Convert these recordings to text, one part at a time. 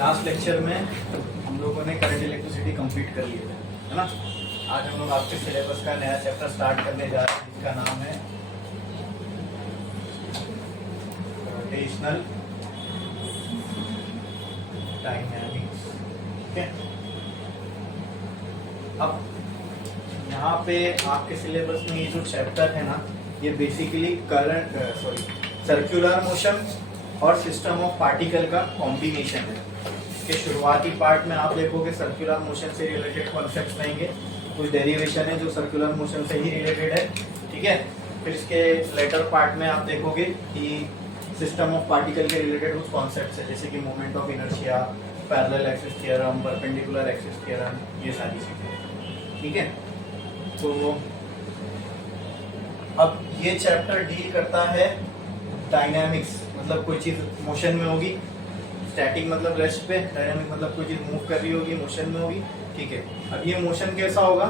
Last lecture में हम लोगों ने करंट इलेक्ट्रिसिटी कंप्लीट कर लिया है ना। आज हम लोग आपके सिलेबस का नया चैप्टर स्टार्ट करने जा रहे हैं जिसका नाम है रोटेशनल डायनामिक्स। ठीक है, अब यहाँ पे आपके सिलेबस में ये जो चैप्टर है ना, ये बेसिकली सर्कुलर मोशन और सिस्टम ऑफ पार्टिकल का कॉम्बिनेशन है। इसके शुरुआती पार्ट में आप देखोगे सर्कुलर मोशन से रिलेटेड कॉन्सेप्ट्स रहेंगे, कुछ डेरिवेशन है जो सर्कुलर मोशन से ही रिलेटेड है। ठीक है, फिर इसके लेटर पार्ट में आप देखोगे कि सिस्टम ऑफ पार्टिकल के रिलेटेड कुछ कॉन्सेप्ट्स है, जैसे कि moment of inertia, parallel axis theorem, perpendicular axis theorem, ये सारी चीजें। ठीक है, तो अब ये चैप्टर डील करता है डायनामिक्स, मतलब कोई चीज मोशन में होगी, स्टैटिक मतलब रेस्ट पे, डायनामिक मतलब कोई चीज मूव कर रही होगी, मोशन में होगी। ठीक है, अब ये मोशन कैसा होगा?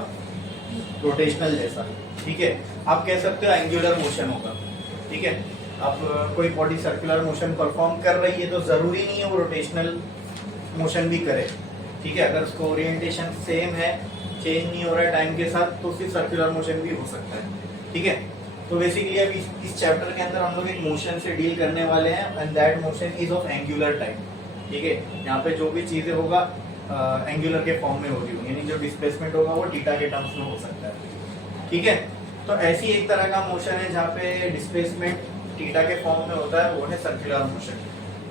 रोटेशनल जैसा। ठीक है, आप कह सकते हो एंगुलर मोशन होगा। ठीक है, अब कोई बॉडी सर्कुलर मोशन परफॉर्म कर रही है तो जरूरी नहीं है वो रोटेशनल मोशन भी करे। ठीक है, अगर उसको ओरिएंटेशन सेम है, चेंज नहीं हो रहा है टाइम के साथ, तो सिर्फ सर्कुलर मोशन भी हो सकता है। ठीक है, तो बेसिकली अब इस चैप्टर के अंदर हम लोग एक मोशन से डील करने वाले हैं and that motion is of angular type. ठीक है, यहाँ पे जो भी चीजें होगा एंगुलर के फॉर्म में होगी, यानी जो डिस्प्लेसमेंट होगा वो थीटा के टर्म्स में हो सकता है। ठीक है, तो ऐसी एक तरह का मोशन है जहाँ पे डिस्प्लेसमेंट थीटा के फॉर्म में होता है, वो है सर्कुलर मोशन।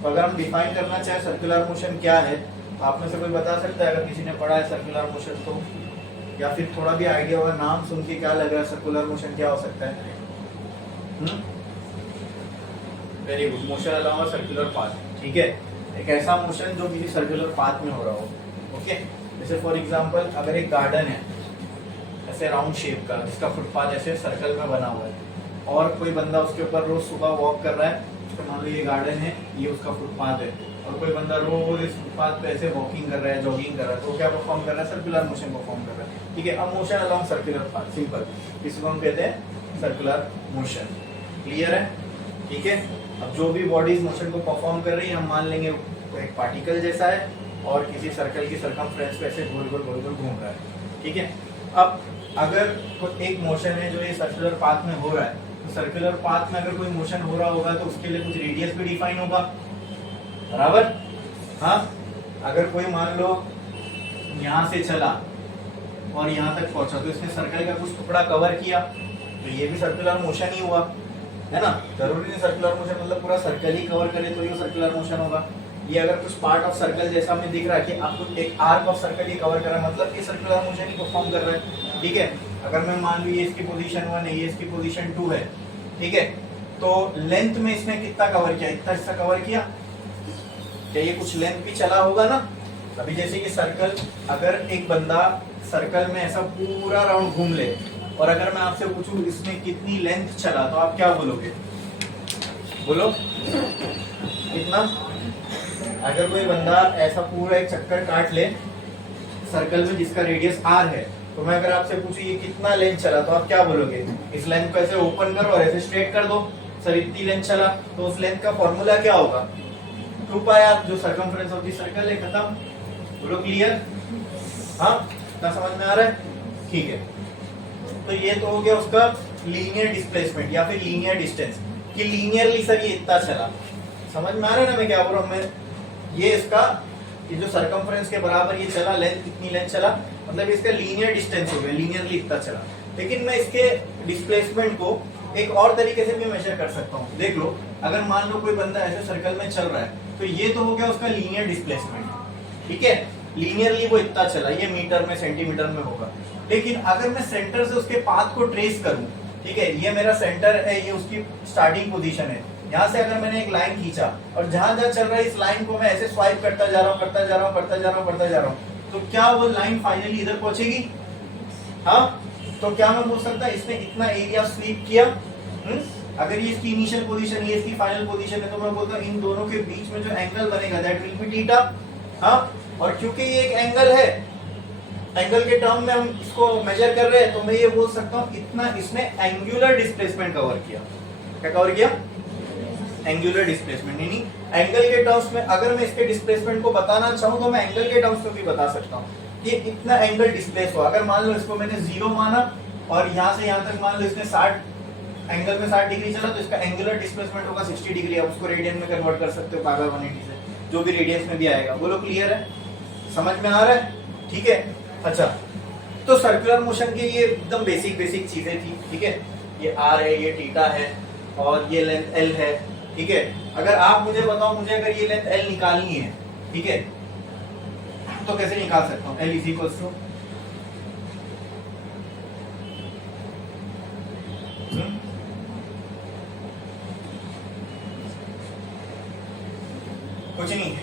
तो अगर हम डिफाइन करना चाहे सर्कुलर मोशन क्या है, आप में से कोई बता सकता है? अगर किसी ने पढ़ा है सर्कुलर मोशन तो, या फिर थोड़ा भी आइडिया होगा, नाम सुन के क्या लग रहा है सर्कुलर मोशन क्या हो सकता है? Very good, motion along circular path. ठीक है, एक ऐसा मोशन जो किसी सर्कुलर पाथ में हो रहा हो। ओके, जैसे फॉर एग्जांपल अगर एक गार्डन है ऐसे राउंड शेप का, जिसका फुटपाथ ऐसे सर्कल में बना हुआ है, और कोई बंदा उसके ऊपर रोज सुबह वॉक कर रहा है, तो मान लो ये गार्डन है, ये उसका फुटपाथ है, और कोई बंदा रोज इस फुटपाथ पे ऐसे वॉकिंग कर रहा है, जॉगिंग कर रहा है, तो क्या परफॉर्म कर रहा है? सर्कुलर मोशन परफॉर्म कर रहा है। ठीक है, अब motion along circular path, simple, इसको हम कहते हैं सर्कुलर मोशन। क्लियर है? ठीक है, अब जो भी बॉडीज मोशन को परफॉर्म कर रही है, हम मान लेंगे एक पार्टिकल जैसा है और किसी सर्कल की सरकमफ्रेंस पे ऐसे गोल गोल घूम रहा है। ठीक है, अब अगर एक मोशन है जो ये सर्कुलर पाथ में हो रहा है, तो सर्कुलर पाथ में अगर कोई मोशन हो रहा होगा तो उसके लिए कुछ रेडियस भी डिफाइन होगा, बराबर? हाँ, अगर कोई मान लो यहाँ से चला और यहाँ तक पहुंचा, तो इसने सर्कल का कुछ टुकड़ा कवर किया, तो ये भी सर्कुलर मोशन ही हुआ, है ना। जरूरी नहीं सर्कुलर मोशन मतलब पूरा सर्कल ही कवर करे तो ये सर्कुलर मोशन होगा। ये अगर कुछ पार्ट ऑफ सर्कल जैसा हमें दिख रहा है कि आपको एक आर्क ऑफ सर्कल ये कवर कर रहा है, मतलब ये सर्कुलर मोशन ही परफॉर्म कर रहा है। ठीक है, अगर मैं मान लूँ ये इसकी पोजीशन 1 है, ये इसकी पोजीशन 2 है, ठीक है, तो लेंथ में इसने कितना कवर किया? इतना हिस्सा कवर किया। क्या ये कुछ लेंथ भी चला होगा ना? अभी जैसे ये सर्कल, अगर एक बंदा सर्कल में ऐसा पूरा राउंड घूम ले, और अगर मैं आपसे पूछूं इसने कितनी लेंथ चला, तो आप क्या बोलोगे? बोलो कितना? अगर कोई बंदा ऐसा पूरा एक चक्कर काट ले सर्कल में जिसका रेडियस r है, तो मैं अगर आपसे पूछूं ये कितना लेंथ चला, तो आप क्या बोलोगे? इस लेंथ को ऐसे ओपन करो और ऐसे स्ट्रेट कर दो, सर इतनी लेंथ चला, तो उस लेंथ का फॉर्मूला क्या होगा? 2 पाई r, जो सर्कमफ्रेंस ऑफ द सर्कल है, खत्म। बोलो क्लियर? हाँ, इतना समझ में आ रहा है? ठीक है, तो ये तो हो गया उसका लीनियर डिस्प्लेसमेंट या फिर लीनियर डिस्टेंस, कि लीनियरली सर ये इतना चला। समझ में आ रहा है ना मैं क्या बोल रहा हूँ? मैं ये इसका ये जो सर्कमफ्रेंस के बराबर ये चला, लेंथ इतनी लेंथ चला, मतलब इसका लीनियर डिस्टेंस हो गया, लीनियरली इतना चला। लेकिन मैं इसके डिस्प्लेसमेंट को एक और तरीके से भी मेजर कर सकता हूँ। देख लो, अगर मान लो कोई बंदा ऐसे सर्कल में चल रहा है, तो ये तो हो गया उसका लीनियर डिस्प्लेसमेंट। ठीक है, लीनियरली वो इतना चला, ये मीटर में सेंटीमीटर में होगा। लेकिन अगर मैं सेंटर से उसके पाथ को ट्रेस करूं, ठीक है, ये मेरा सेंटर है, ये उसकी स्टार्टिंग पोजीशन है, यहाँ से अगर मैंने एक लाइन खींचा और जहां जहां चल रहा है इस लाइन को मैं ऐसे स्वाइप करता जा रहा हूँ, करता जा रहा हूँ, करता जा रहा हूँ, करता जा रहा हूँ, तो क्या वो लाइन फाइनली इधर पहुंचेगी? हाँ, तो क्या मैं बोल सकता इसने इतना एरिया स्वीप किया? अगर ये इसकी इनिशियल पोजीशन, ये इसकी फाइनल पोजीशन है, तो मैं बोलता हूँ इन दोनों के बीच में जो एंगल बनेगा दैट विल बी थीटा। हाँ, और क्योंकि ये एक एंगल है, एंगल के टर्म में हम इसको मेजर कर रहे हैं, तो मैं ये बोल सकता हूँ इतना इसने एंगुलर डिस्प्लेसमेंट कवर किया। क्या कवर किया? एंगुलर डिस्प्लेसमेंट, यानी एंगल के टर्म्स में अगर मैं इसके डिस्प्लेसमेंट को बताना चाहूँ तो मैं एंगल के टर्म्स में भी बता सकता हूँ कि इतना एंगल डिस्प्लेस हुआ। अगर मान लो इसको मैंने 0 माना और यहाँ से यहाँ तक मान लो इसने 60 एंगल में 60 डिग्री चला, तो इसका एंगुलर डिस्प्लेसमेंट होगा 60 डिग्री। आप उसको रेडियन में कन्वर्ट कर सकते हो पावर 180 से, जो भी रेडियस में भी आएगा। बोलो क्लियर है, समझ में आ रहा है? ठीक है। अच्छा, तो सर्कुलर मोशन के ये एकदम बेसिक चीजें थी, ठीक है। ये आर है, ये थीटा है और ये लेंथ एल है, ठीक है। अगर आप मुझे बताओ, मुझे अगर ये लेंथ एल निकालनी है, ठीक है, तो कैसे निकाल सकता हूँ? एल इज इक्वल टू कुछ नहीं,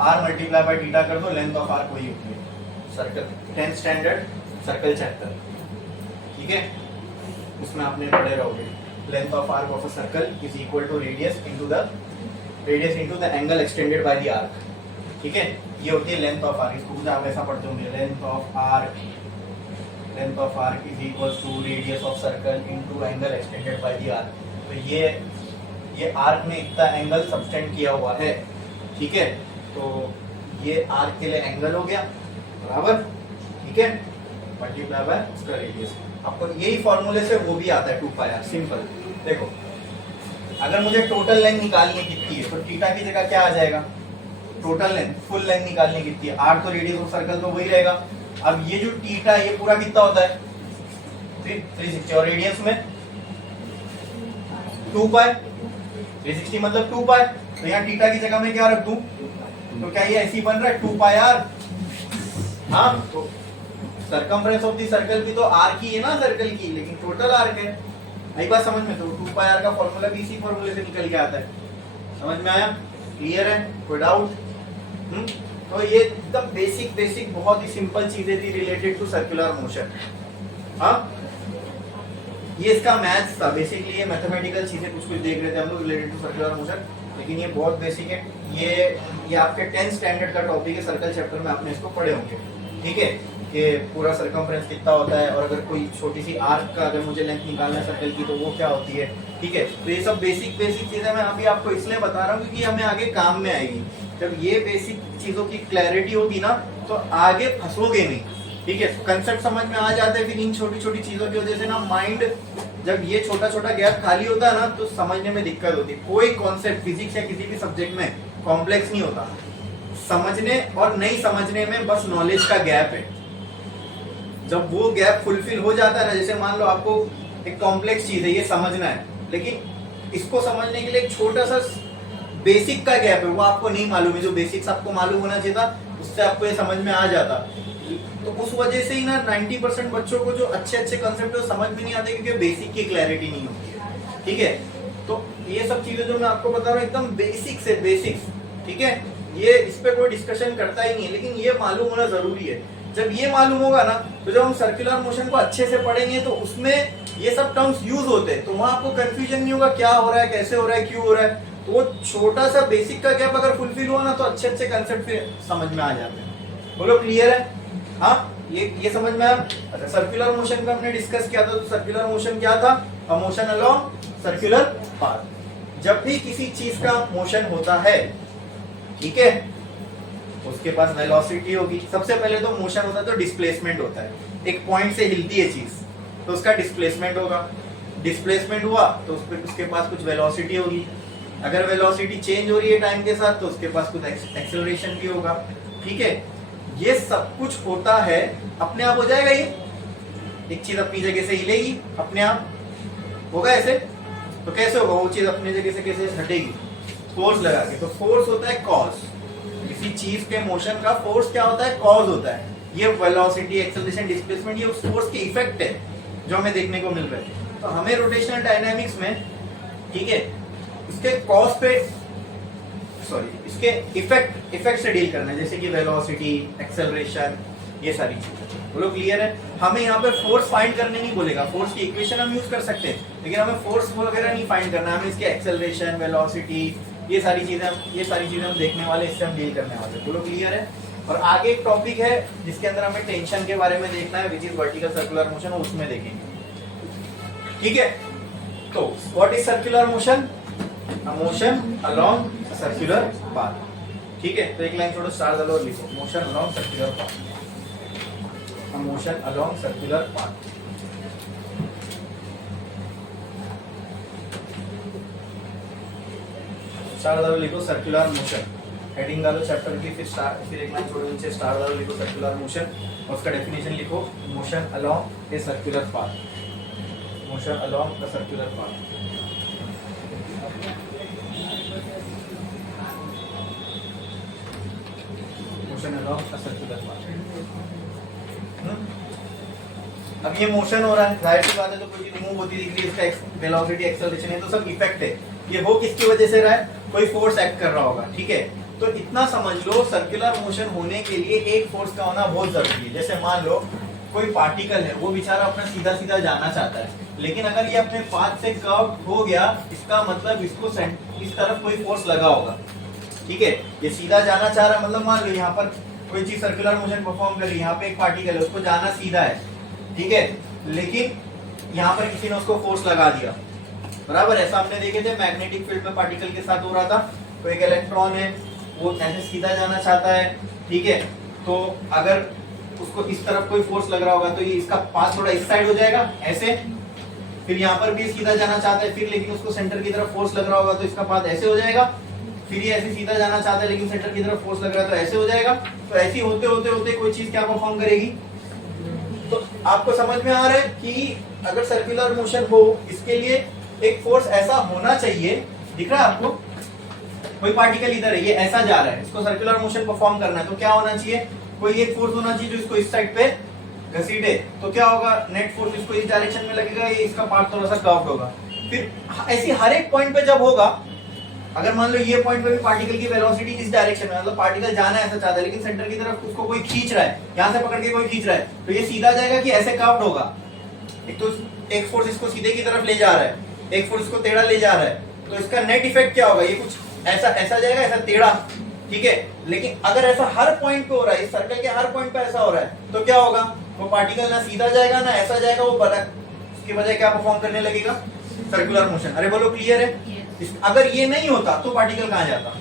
आर मल्टीप्लाई बाय थीटा कर दो, लेंथ ऑफ आर कोई होती है। Circle 10th standard circle chapter, ठीक है, उसमें आपने पढ़े रहोगे। Length of arc of a circle is equal to radius into the angle extended by the arc, ठीक है। ये होती है लेंथ ऑफ आर्क। इसको आप ऐसा पढ़ते होंगे, length of arc is equal to radius of circle into angle extended by the arc. तो ये आर्क ने इतना एंगल सबटेंड किया हुआ है, ठीक है। तो ये आर्क के लिए एंगल हो गया, बराबर, ठीक है, मल्टीप्लाई बाय उसका रेडियस। आपको यही फॉर्मूले से वो भी आता है 2 पाई आर। सिंपल देखो, अगर मुझे टोटल लेंथ निकालनी कितनी है तो थीटा की जगह क्या आ जाएगा? टोटल लेंथ, फुल लेंथ निकालनी कितनी है? आर तो रेडियस ऑफ सर्कल तो वही रहेगा। अब ये जो थीटा है ये पूरा कितना होता है? 360, और रेडियस में 2 पाई, 360 मतलब 2 पाई। तो यहाँ थीटा की जगह में क्या रख दूं? तो क्या ये ऐसी बन रहा है 2 पाई आर? हाँ, तो सर्कमफ्रेंस ऑफ द सर्कल भी तो आर की है ना, सर्कल की, लेकिन टोटल आर्क है। एक बात समझ में, तो 2 पाई आर का फॉर्मूला भी इसी फॉर्मूले से निकल के आता है। समझ में आया? क्लियर है? कोई डाउट? तो ये एकदम बेसिक बहुत ही सिंपल चीजें थी रिलेटेड टू सर्कुलर मोशन। हाँ, ये इसका मैथ्स था बेसिकली। ये मैथमेटिकल चीजें कुछ देख रहे थे हम लोग रिलेटेड टू सर्कुलर मोशन, लेकिन ये बहुत बेसिक है। ये आपके 10th स्टैंडर्ड का टॉपिक है, सर्कल चैप्टर में आपने इसको पढ़े होंगे, ठीक है, कि पूरा सर्कमफ्रेंस कितना होता है, और अगर कोई छोटी सी आर्क का अगर मुझे लेंथ निकालना है सर्कल की तो वो क्या होती है, ठीक है। तो ये सब बेसिक चीजें मैं अभी आपको इसलिए बता रहा हूँ क्योंकि हमें आगे काम में आएगी। जब ये बेसिक चीजों की क्लैरिटी होगी ना तो आगे फंसोगे नहीं, ठीक है। कंसेप्ट समझ में आ जाते हैं, फिर इन छोटी चीजों की वजह से ना माइंड, जब ये छोटा गैप खाली होता है ना तो समझने में दिक्कत होती है। कोई कॉन्सेप्ट फिजिक्स या किसी भी सब्जेक्ट में कॉम्प्लेक्स नहीं होता, समझने और नहीं समझने में बस नॉलेज का गैप है। जब वो गैप फुलफिल हो जाता है ना, जैसे मान लो आपको एक कॉम्प्लेक्स चीज है ये समझना है, लेकिन इसको समझने के लिए एक छोटा सा बेसिक का गैप है, वो आपको नहीं मालूम है। जो बेसिक्स आपको मालूम होना चाहिए था उससे आपको ये समझ में आ जाता। तो उस वजह से ही ना 90% बच्चों को जो अच्छे कंसेप्ट है समझ में नहीं आते, क्योंकि बेसिक की क्लैरिटी नहीं होती है, ठीक है। तो ये सब चीजें जो मैं आपको बता रहा हूँ एकदम बेसिक से बेसिक्स, ठीक है। ये इस पे कोई डिस्कशन करता ही नहीं है, लेकिन ये मालूम होना जरूरी है। जब ये मालूम होगा ना तो जब हम सर्कुलर मोशन को अच्छे से पढ़ेंगे तो उसमें ये सब टर्म्स यूज होते हैं, तो वहां आपको कंफ्यूजन नहीं होगा क्या हो रहा है, कैसे हो रहा है, क्यों हो रहा है। तो वो छोटा सा बेसिक का गैप अगर फुलफिल हुआ ना तो अच्छे कंसेप्ट फिर समझ में आ जाते हैं। बोलो क्लियर है? हाँ, ये समझ में आया? अच्छा, सर्कुलर मोशन का हमने डिस्कस किया था। तो सर्कुलर मोशन क्या था? A motion along circular path. जब भी किसी चीज का मोशन होता है, ठीक है, उसके पास वेलोसिटी होगी। सबसे पहले तो मोशन होता है तो डिस्प्लेसमेंट होता है। एक पॉइंट से हिलती है चीज तो उसका डिस्प्लेसमेंट होगा। डिस्प्लेसमेंट हुआ तो उसके पास कुछ वेलोसिटी होगी। अगर वेलोसिटी चेंज हो रही है टाइम के साथ तो उसके पास कुछ एक्सेलरेशन भी होगा, ठीक है। ये सब कुछ होता है, अपने आप हो जाएगा। ये एक चीज अपनी जगह से हिलेगी, अपने आप होगा ऐसे। तो कैसे होगा? वो चीज अपनी जगह से कैसे हटेगी? फोर्स लगा के। तो फोर्स होता है कॉज। किसी चीज के मोशन का फोर्स क्या होता है? कॉज होता है। ये वेलोसिटी, एक्सेलरेशन, डिस्प्लेसमेंट ये उस फोर्स के इफेक्ट है जो हमें देखने को मिल रहा है। तो हमें रोटेशनल डायनामिक्स में, ठीक है, इसके कॉज पे इसके इफेक्ट से डील करना है, जैसे कि वेलोसिटी, एक्सेलरेशन, ये सारी चीजें। बोलो क्लियर है? हमें यहाँ पे फोर्स फाइंड करने नहीं बोलेगा। फोर्स की इक्वेशन हम यूज कर सकते हैं, लेकिन हमें फोर्स वगैरह नहीं फाइंड करना है। हमें इसके एक्सेलरेशन, वेलोसिटी, ये सारी चीजें हम देखने वाले, इससे हम डील करने वाले। बोलो क्लियर है? और आगे एक टॉपिक है जिसके अंदर हमें टेंशन के बारे में देखना है, which is vertical circular motion, उसमें देखेंगे, ठीक है। तो what is circular motion? A motion along circular path. ठीक है, तो एक लाइन छोड़ो, स्टार डालो और लिखो motion along circular path, a motion along circular path. Star डालो, लिखो सर्कुलर मोशन, हेडिंग डालो चैप्टर की, फिर स्टार, फिर एक लाइन छोड़ो नीचे स्टार डालो, लिखो सर्कुलर मोशन और उसका डेफिनेशन लिखो motion along a circular path, motion along the circular path. Motion along the circular path. अब ये मोशन हो रहा है, जाहिर सी बात है, तो कोई चीज मूव होती दिख रही है, इसका वेलोसिटी एक्सेलरेशन है, तो सब इफेक्ट है। ये हो किसकी वजह से रहा है, कोई फोर्स एक्ट कर रहा होगा। ठीक है, तो इतना समझ लो सर्कुलर मोशन होने के लिए एक फोर्स का होना बहुत जरूरी है। जैसे मान लो कोई पार्टिकल है, वो बेचारा अपना सीधा सीधा जाना चाहता है, लेकिन अगर ये अपने पाथ से कर्व हो गया, इसका मतलब इसको इस तरफ कोई फोर्स लगा होगा। ठीक है, ये सीधा जाना चाह रहा है, मतलब मान लो यहाँ पर कोई चीज सर्कुलर मोशन परफॉर्म कर रही है, यहाँ पे एक पार्टिकल है, उसको जाना सीधा है, ठीक है, लेकिन यहाँ पर किसी ने उसको फोर्स लगा दिया, बराबर। ऐसा हमने देखे थे मैग्नेटिक फील्ड में पार्टिकल के साथ हो रहा था। तो एक इलेक्ट्रॉन है, वो ऐसे सीधा जाना चाहता है, ठीक है, तो अगर उसको इस तरफ कोई फोर्स लग रहा होगा तो ये इसका पाथ थोड़ा इस साइड हो जाएगा ऐसे, फिर यहाँ पर भी सीधा जाना चाहता है, फिर लेकिन उसको सेंटर की तरफ फोर्स लग रहा होगा तो इसका पाथ ऐसे हो जाएगा, फिर ये ऐसे सीधा जाना चाहता है लेकिन सेंटर की तरफ फोर्स लग रहा है तो ऐसे हो जाएगा। तो ऐसे होते होते होते कोई चीज क्या परफॉर्म करेगी। तो आपको समझ में आ रहा है कि अगर सर्कुलर मोशन हो, इसके लिए एक फोर्स ऐसा होना चाहिए, दिख रहा है आपको, कोई पार्टिकल इधर है, ये ऐसा जा रहा है, इसको सर्कुलर मोशन परफॉर्म करना है, तो क्या होना चाहिए, कोई एक फोर्स होना चाहिए जो इसको इस साइड पे घसीटे, तो क्या होगा, नेट फोर्स इसको इस डायरेक्शन में लगेगा, ये इसका पार्ट थोड़ा सा कर्व्ड होगा। फिर ऐसी हर एक पॉइंट पे जब होगा, अगर मान लो ये पॉइंट पे भी पार्टिकल की वेलोसिटी इस डायरेक्शन में, मतलब पार्टिकल जाना ऐसा चाहता है लेकिन सेंटर की तरफ उसको कोई खींच रहा है, यहाँ से पकड़ के कोई खींच रहा है, तो ये सीधा जाएगा कि ऐसे कर्व्ड होगा। एक तो एक फोर्स इसको सीधे की तरफ ले जा रहा है, एक फोर्स इसको टेढ़ा ले जा रहा है, तो इसका नेट इफेक्ट क्या होगा, ये कुछ ऐसा ऐसा जाएगा, ऐसा टेढ़ा, ठीक है। लेकिन अगर ऐसा हर पॉइंट पे हो रहा है, इस सर्कल के हर पॉइंट पे ऐसा हो रहा है, तो क्या होगा, वो पार्टिकल ना सीधा जाएगा ना ऐसा जाएगा, वो उसकी वजह क्या परफॉर्म करने लगेगा, सर्कुलर मोशन। अरे बोलो क्लियर है। अगर ये नहीं होता तो पार्टिकल कहाँ जाता,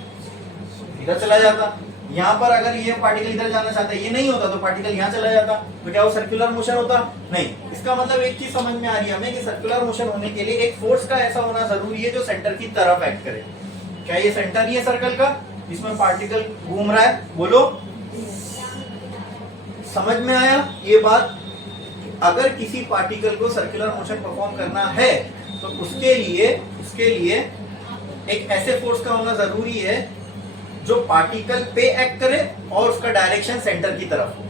इधर चला जाता। यहाँ पर अगर ये पार्टिकल इधर जाना चाहता है, ये नहीं होता तो पार्टिकल यहाँ चला जाता, तो क्या वो सर्कुलर मोशन होता, नहीं। इसका मतलब एक चीज समझ में आ रही है हमें कि सर्कुलर मोशन होने के लिए एक फोर्स का ऐसा होना जरूरी है जो सेंटर की तरफ एक्ट करे। क्या ये सेंटर ही है सर्कल का, इसमें पार्टिकल घूम रहा है, बोलो समझ में आया ये बात। अगर किसी पार्टिकल को सर्कुलर मोशन परफॉर्म करना है तो उसके लिए एक ऐसे फोर्स का होना जरूरी है जो पार्टिकल पे एक्ट करे और उसका डायरेक्शन सेंटर की तरफ हो,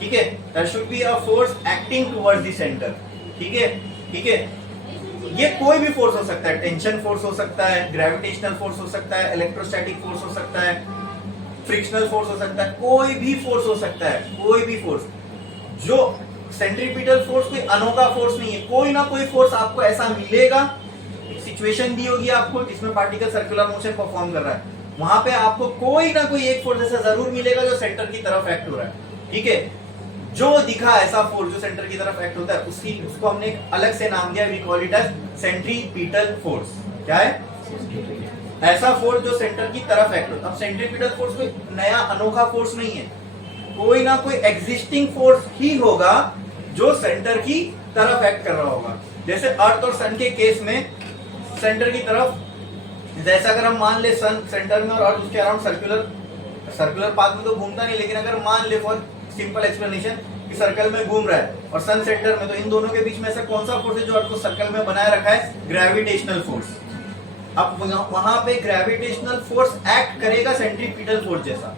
ठीक है। There should be a force acting towards the centre, ठीक है, ठीक है। ये कोई भी फोर्स हो सकता है, टेंशन फोर्स हो सकता है, ग्रेविटेशनल फोर्स हो सकता है, इलेक्ट्रोस्टैटिक फोर्स हो सकता है, फ्रिक्शनल फोर्स हो सकता है, कोई भी फोर्स हो सकता है, कोई भी फोर्स। जो सेंट्रीपिटल फोर्स कोई अनोखा फोर्स नहीं है, कोई ना कोई फोर्स आपको ऐसा मिलेगा, सिचुएशन दी होगी आपको जिसमें पार्टिकल सर्कुलर मोशन परफॉर्म कर रहा है, वहां पे आपको कोई ना कोई एक फोर्स ऐसा जरूर मिलेगा जो सेंटर की तरफ एक्ट हो रहा है, ठीक है। जो दिखा ऐसा फोर्स जो सेंटर की तरफ एक्ट होता है, उसको हमने एक अलग से नाम दिया, we call it as centripetal force. क्या है, ऐसा फोर्स जो सेंटर की तरफ एक्ट होता है। अब सेंट्रीपिटल फोर्स कोई नया अनोखा फोर्स नहीं है, कोई ना कोई एग्जिस्टिंग फोर्स ही होगा जो सेंटर की तरफ एक्ट कर रहा होगा। जैसे अर्थ और सन के केस में सेंटर की तरफ, जैसे अगर हम मान ले सन सेंटर में और अर्थ उसके अराउंड सर्कुलर पाथ में तो घूमता नहीं, लेकिन अगर मान ले फॉर सिंपल एक्सप्लेनेशन कि सर्कल में घूम रहा है और सन सेंटर में, तो इन दोनों के बीच में ऐसा कौन सा फोर्स है जो अर्थ को सर्कल में बनाए रखा है, ग्रेविटेशनल फोर्स। अब वहां पे ग्रेविटेशनल फोर्स एक्ट करेगा सेंट्रीपिटल फोर्स जैसा।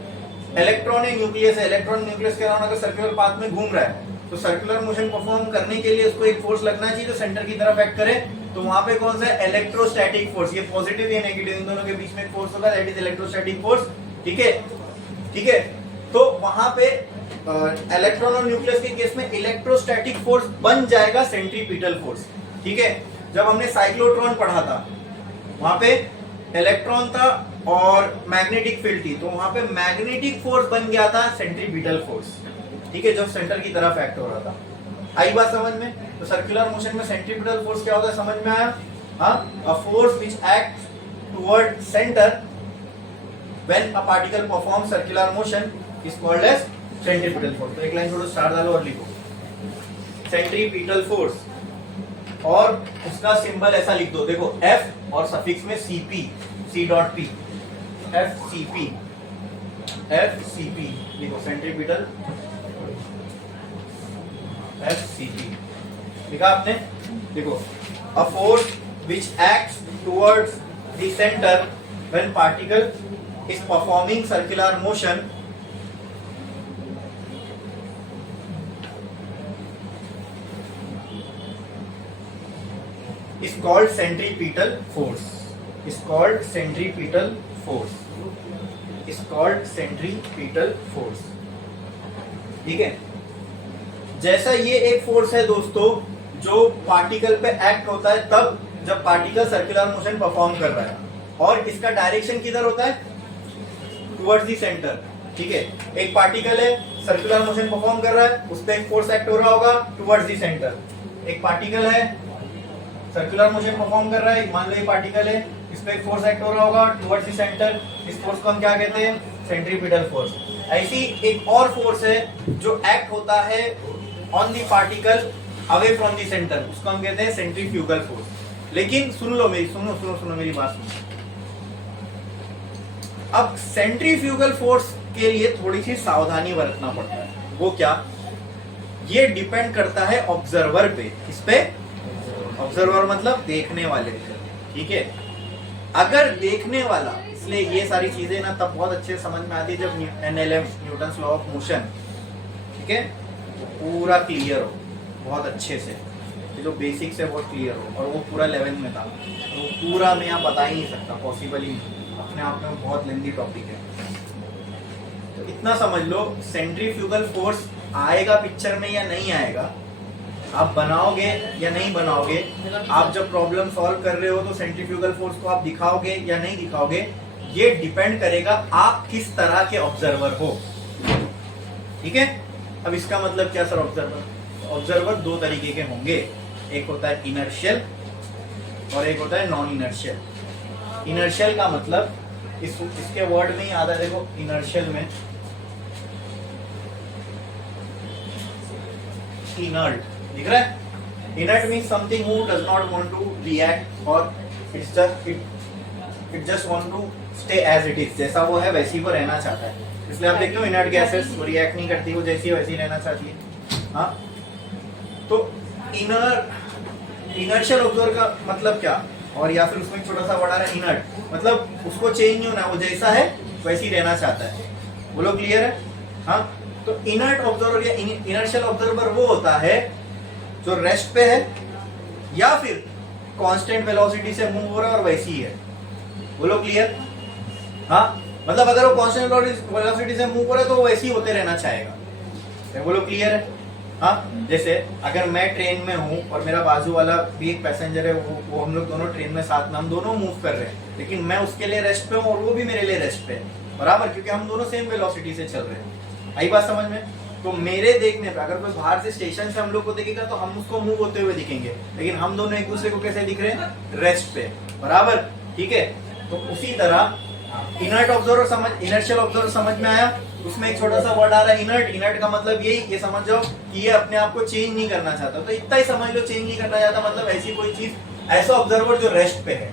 इलेक्ट्रॉन एक न्यूक्लियस है, इलेक्ट्रॉन न्यूक्लियस के अराउंड अगर सर्कुलर पाथ में घूम रहा है तो सर्कुलर मोशन परफॉर्म करने के लिए उसको एक फोर्स लगना चाहिए जो सेंटर की तरफ एक्ट करे। तो वहां पे कौन सा है, इलेक्ट्रोस्टैटिक फोर्स। ये पॉजिटिव या नेगेटिव इन दोनों के बीच में एक फोर्स होगा, दैट इज इलेक्ट्रोस्टैटिक फोर्स, ठीक है, ठीक है। तो वहां पे इलेक्ट्रॉन और न्यूक्लियस के केस में इलेक्ट्रोस्टैटिक फोर्स बन जाएगा सेंट्रीपिटल फोर्स, ठीक है। जब हमने साइक्लोट्रॉन पढ़ा था वहां पे इलेक्ट्रॉन था और मैग्नेटिक फील्ड थी, तो वहां पे मैग्नेटिक फोर्स बन गया था सेंट्रीपिटल फोर्स, ठीक है, जो सेंटर की तरफ एक्ट हो रहा था। आई बात समझ में। तो सर्कुलर मोशन में सेंट्रीपिटल फोर्स क्या होता है, समझ में आया। हाँ, a force which act toward centre when a particle perform circular motion is called as centripetal force. तो एक लाइन छोड़ो, स्टार डालो और लिखो सेंट्रीपिटल फोर्स, और उसका सिंबल ऐसा लिख दो, देखो F और सफिक्स में CP, C.P, FCP, FCP लिखो, सेंट्रीपिटल FCP लिखा आपने। देखो, a force which acts towards the centre when particle is performing circular motion is called centripetal force, is called centripetal force, is called centripetal force। ठीक है, जैसा ये एक force है दोस्तों जो पार्टिकल पे एक्ट होता है तब जब पार्टिकल सर्कुलर मोशन परफॉर्म कर रहा है, और इसका डायरेक्शन किधर होता है, टुवर्ड्स द सेंटर। ठीक है, एक पार्टिकल है सर्कुलर मोशन परफॉर्म कर रहा है, उस पर एक फोर्स एक्ट हो रहा होगा टुवर्ड्स द सेंटर। एक पार्टिकल है सर्कुलर मोशन परफॉर्म कर रहा है, मान लो ये पार्टिकल है, इस पे एक फोर्स एक्ट हो रहा होगा टुवर्ड्स द सेंटर, इस फोर्स को हम क्या कहते हैं, सेंट्रीपिटल फोर्स। ऐसी एक और फोर्स है जो एक्ट होता है on the particle away from the centre, उसको हम कहते हैं सेंट्रीफ्यूगल फोर्स। लेकिन सुन लो मेरी, सुनो मेरी बात सुनो। अब सेंट्रीफ्यूगल फोर्स के लिए थोड़ी सी सावधानी बरतना पड़ता है। वो क्या, ये डिपेंड करता है ऑब्जर्वर पे। इस पे ऑब्जर्वर मतलब देखने वाले, ठीक है। अगर देखने वाला, इसलिए ये सारी चीजें ना तब बहुत अच्छे समझ में आती है जब NLM, Newton's law of motion, ठीक है, तो पूरा क्लियर हो बहुत अच्छे से, जो बेसिक्स है बहुत क्लियर हो, और वो पूरा 11th में था, तो वो पूरा मैं यहाँ बता ही नहीं सकता, पॉसिबल ही नहीं, अपने आप में बहुत लेंथी टॉपिक है। तो इतना समझ लो, सेंट्रीफ्यूगल फोर्स आएगा पिक्चर में या नहीं आएगा, आप बनाओगे या नहीं बनाओगे, आप जब प्रॉब्लम सॉल्व कर रहे हो तो सेंट्रीफ्यूगल फोर्स को आप दिखाओगे या नहीं दिखाओगे, ये डिपेंड करेगा आप किस तरह के ऑब्जर्वर हो। ठीक है, अब इसका मतलब क्या सर ऑब्जर्वर दो तरीके के होंगे, एक होता है इनर्शियल और एक होता है नॉन इनर्शियल। इनर्शियल का मतलब इसके वर्ड में ही आता है, देखो इनर्शियल में इनर्ट दिख रहा है। Inert means something who does not want to react, और it just want to stay as it is, जैसा वो है वैसी वो रहना चाहता है। इसलिए आप देखते हो इनर्ट गैसेस वो रिएक्ट नहीं करती, वो जैसी है वैसी रहना चाहती है। हाँ, तो इनर्शियल ऑब्जर्वर का मतलब क्या, और या फिर उसमें छोटा सा वर्ड आ रहा है इनर्ट, मतलब उसको चेंज नहीं होना, वो जैसा है वैसी रहना चाहता है। वो लोग क्लियर है। हाँ, तो इनर्ट ऑब्जर्वर या इनर्शियल ऑब्जर्वर वो होता है जो रेस्ट पे है या फिर कांस्टेंट वेलोसिटी से मूव हो रहा है और वैसी ही है। वो लोग क्लियर। हाँ, मतलब अगर वो कांस्टेंट वेलोसिटी से मूव हो रहा है तो वो वैसे ही होते रहना चाहेगा। वो लोग क्लियर है। हाँ, जैसे अगर मैं ट्रेन में हूँ और मेरा बाजू वाला भी एक पैसेंजर है, वो हम लोग दोनों ट्रेन में साथ में हम दोनों मूव कर रहे हैं, लेकिन मैं उसके लिए रेस्ट पे हूँ और वो भी मेरे लिए रेस्ट पे है, बराबर, क्योंकि हम दोनों सेम वेलोसिटी से चल रहे हैं। आई बात समझ में। तो मेरे देखने पे अगर कोई बाहर से स्टेशन से हम लोग को देखेगा तो हम उसको मूव होते हुए दिखेंगे, लेकिन हम दोनों एक दूसरे को कैसे दिख रहे हैं, रेस्ट पे, बराबर। ठीक है, तो उसी तरह इनर्ट ऑब्जर्वर समझ, इनर्शियल ऑब्जर्वर समझ में आया। उसमें एक छोटा सा वर्ड आ रहा है इनर्ट। इनर्ट का मतलब यही, ये समझ जाओ कि ये अपने आप को चेंज नहीं करना चाहता, तो इतना ही समझ लो, चेंज नहीं करना चाहता मतलब ऐसी कोई चीज, ऐसा ऑब्जर्वर जो रेस्ट पे है,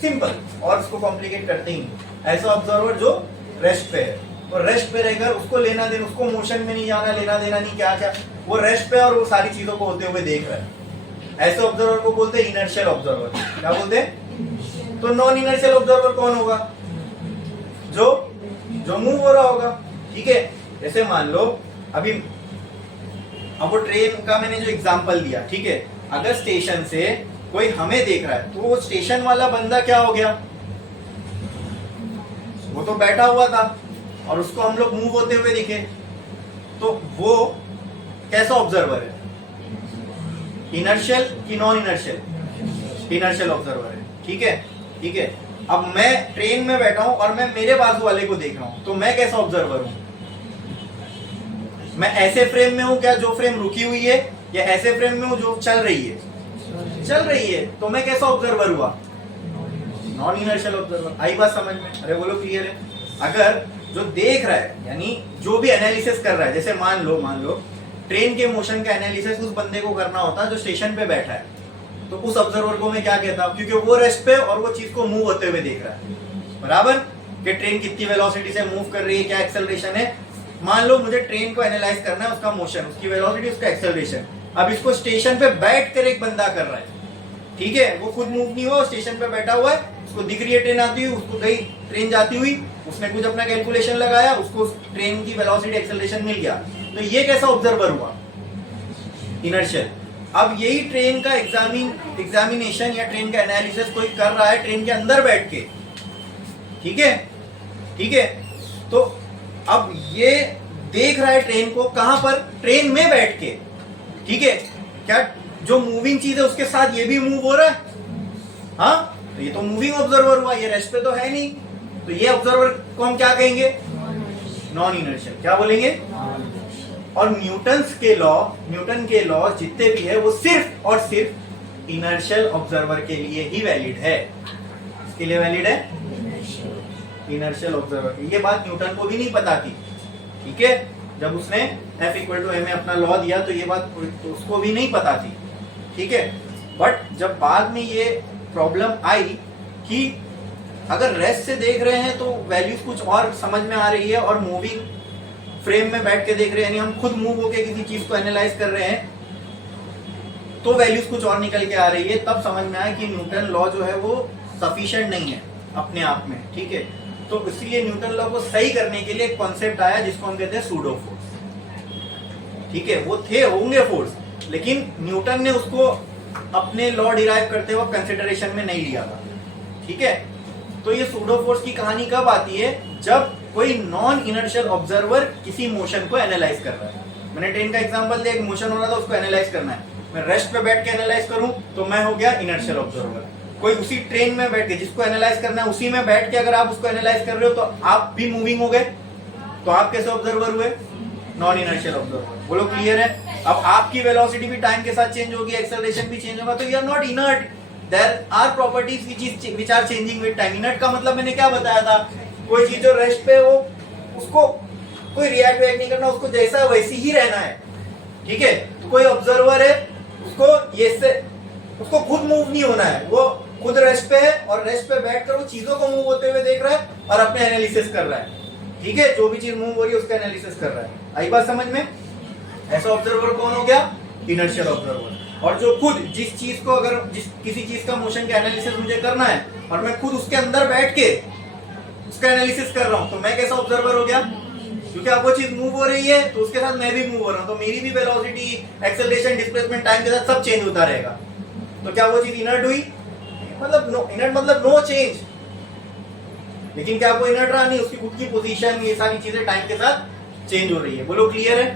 सिंपल, और उसको कॉम्प्लिकेट करते ही नहीं। ऐसा ऑब्जर्वर जो रेस्ट पे है, तो रेस्ट पे रहकर उसको लेना देना, उसको मोशन में नहीं जाना, लेना देना नहीं, क्या क्या, वो रेस्ट पे और वो सारी चीजों को होते हुए देख रहा है। ऐसे ऑब्जर्वर को बोलते हैं इनर्शियल ऑब्जर्वर। क्या बोलते हैं? तो नॉन इनर्शियल ऑब्जर्वर कौन होगा? जो मूव हो रहा होगा। ठीक है, जैसे मान लो अभी, अब वो ट्रेन का मैंने जो एग्जांपल दिया, ठीक है, अगर स्टेशन से कोई हमें देख रहा है तो वो स्टेशन वाला बंदा क्या हो गया, वो तो बैठा हुआ था और उसको हम लोग मूव होते हुए दिखे, तो वो कैसा ऑब्जर्वर है, इनर्शियल कि नॉन इनर्शियल? इनर्शियल ऑब्जर्वर है। ठीक है, ठीक है। अब मैं ट्रेन में बैठा हूं और मैं मेरे बाजू वाले को देख रहा हूं, तो मैं कैसा ऑब्जर्वर हूं? मैं ऐसे फ्रेम में हूं क्या जो फ्रेम रुकी हुई है, या ऐसे फ्रेम में हूं जो चल रही है? चल रही है, तो मैं कैसा ऑब्जर्वर हुआ? Non inertial observer. आई बात समझ में? अरे बोलो क्लियर है? अगर जो देख रहा है यानी जो भी एनालिसिस कर रहा है, जैसे मान लो ट्रेन के मोशन का एनालिसिस उस बंदे को करना होता है जो स्टेशन पे बैठा है, तो उस ऑब्जर्वर को मैं क्या कहता हूँ, क्योंकि वो रेस्ट पे और वो चीज को मूव होते हुए देख रहा है, बराबर, कि ट्रेन कितनी वेलोसिटी से मूव कर रही है, क्या एक्सेलरेशन है। मान लो मुझे ट्रेन को एनालाइज करना है, उसका मोशन, उसकी वेलोसिटी, उसका एक्सेलरेशन। अब इसको स्टेशन पे बैठ कर एक बंदा कर रहा है, ठीक है, वो खुद मूव नहीं हुआ, स्टेशन पे बैठा हुआ है, उसको दिख रही है ट्रेन आती हुई, उसको गई ट्रेन जाती हुई, उसने कुछ अपना कैलकुलेशन लगाया, उसको ट्रेन की वेलोसिटी एक्सेलरेशन मिल गया, तो ये कैसा ऑब्जर्वर हुआ? इनर्शियल। अब यही ट्रेन का एग्जामिनेशन या ट्रेन का एनालिसिस कोई कर रहा है ट्रेन के अंदर बैठ के, ठीक है, तो अब ये देख रहा है ट्रेन को कहां पर? ट्रेन में बैठ के, ठीक है। क्या जो मूविंग चीज है उसके साथ ये भी मूव हो रहा है? हाँ, तो ये तो मूविंग ऑब्जर्वर हुआ, ये रेस्ट पे तो है नहीं, तो ये ऑब्जर्वर को हम क्या कहेंगे? Non inertial. क्या बोलेंगे? और न्यूटन के लॉ जितने भी है वो सिर्फ और सिर्फ इनर्शियल ऑब्जर्वर के लिए ही वैलिड है। इसके लिए वैलिड है इनर्शियल ऑब्जर्वर। ये बात न्यूटन को भी नहीं पता थी, ठीक है, जब उसने F = a में अपना लॉ दिया, तो ये बात उसको भी नहीं पता थी, ठीक है। बट जब बाद में ये प्रॉब्लम आई कि अगर रेस्ट से देख रहे हैं तो वैल्यूज कुछ और समझ में आ रही है, और मूविंग फ्रेम में बैठ के देख रहे हैं, यानी हम खुद मूव होके किसी चीज को एनालाइज कर रहे हैं, तो वैल्यूज कुछ और निकल के आ रही है, तब समझ में आया कि न्यूटन लॉ जो है वो सफिशिएंट नहीं है अपने आप में, ठीक है। तो इसलिए न्यूटन लॉ को सही करने के लिए एक कॉन्सेप्ट आया जिसको हम कहते हैं सूडो फोर्स, ठीक है। वो होंगे फोर्स, लेकिन न्यूटन ने उसको अपने लॉ डिराइव करते वक्त कंसिडरेशन में नहीं लिया था, ठीक है। तो ये सूडो फोर्स की कहानी कब आती है? जब कोई नॉन इनर्शियल ऑब्जर्वर किसी मोशन को एनालाइज कर रहा है। मैंने ट्रेन का एग्जांपल दिया, एक मोशन हो रहा था, उसको एनालाइज करना है, मैं रेस्ट पे बैठ के एनालाइज करूं तो मैं हो गया इनर्शियल ऑब्जर्वर। कोई उसी ट्रेन में बैठ के जिसको एनालाइज करना है, उसी में बैठ के अगर आप उसको एनालाइज कर रहे हो तो आप भी मूविंग हो गए, तो आप कैसे ऑब्जर्वर हुए? Non inertial observer. बोलो क्लियर है? अब आपकी वेलोसिटी भी टाइम के साथ चेंज होगी, एक्सेलरेशन भी चेंज होगा, तो you are not inert, there are properties which are changing with time. Inert का मतलब मैंने क्या बताया था? कोई चीज जो रेस्ट पे, वो उसको कोई रिएक्ट नहीं करना, उसको जैसा वैसी ही रहना है, ठीक है। तो कोई ऑब्जर्वर है, उसको खुद मूव नहीं होना है, वो खुद रेस्ट पे है और रेस्ट पे बैठकर वो चीजों को मूव होते हुए देख रहा है और अपने एनालिसिस कर रहा है, ठीक है। जो भी चीज मूव हो रही है उसका एनालिसिस कर रहा है। आई बात समझ में? ऐसा ऑब्जर्वर कौन हो गया? Inertial observer. और जो खुद जिस चीज को, अगर किसी चीज का मोशन का एनालिसिस मुझे करना है और मैं खुद उसके अंदर बैठ के उसका एनालिसिस कर रहा हूं, तो मैं कैसा ऑब्जर्वर हो गया? क्योंकि अब वो चीज मूव हो रही है तो उसके साथ मैं भी मूव हो रहा हूं, तो मेरी भी वेलोसिटी, एक्सेलरेशन, डिस्प्लेसमेंट टाइम के साथ सब चेंज होता रहेगा। तो क्या वो चीज इनर्ट हुई? इनर्ट मतलब नो चेंज। लेकिन क्या वो इनर्ट रहा? नहीं, उसकी खुद की पोजीशन, ये सारी चीजें टाइम के साथ चेंज हो रही है। बोलो क्लियर है?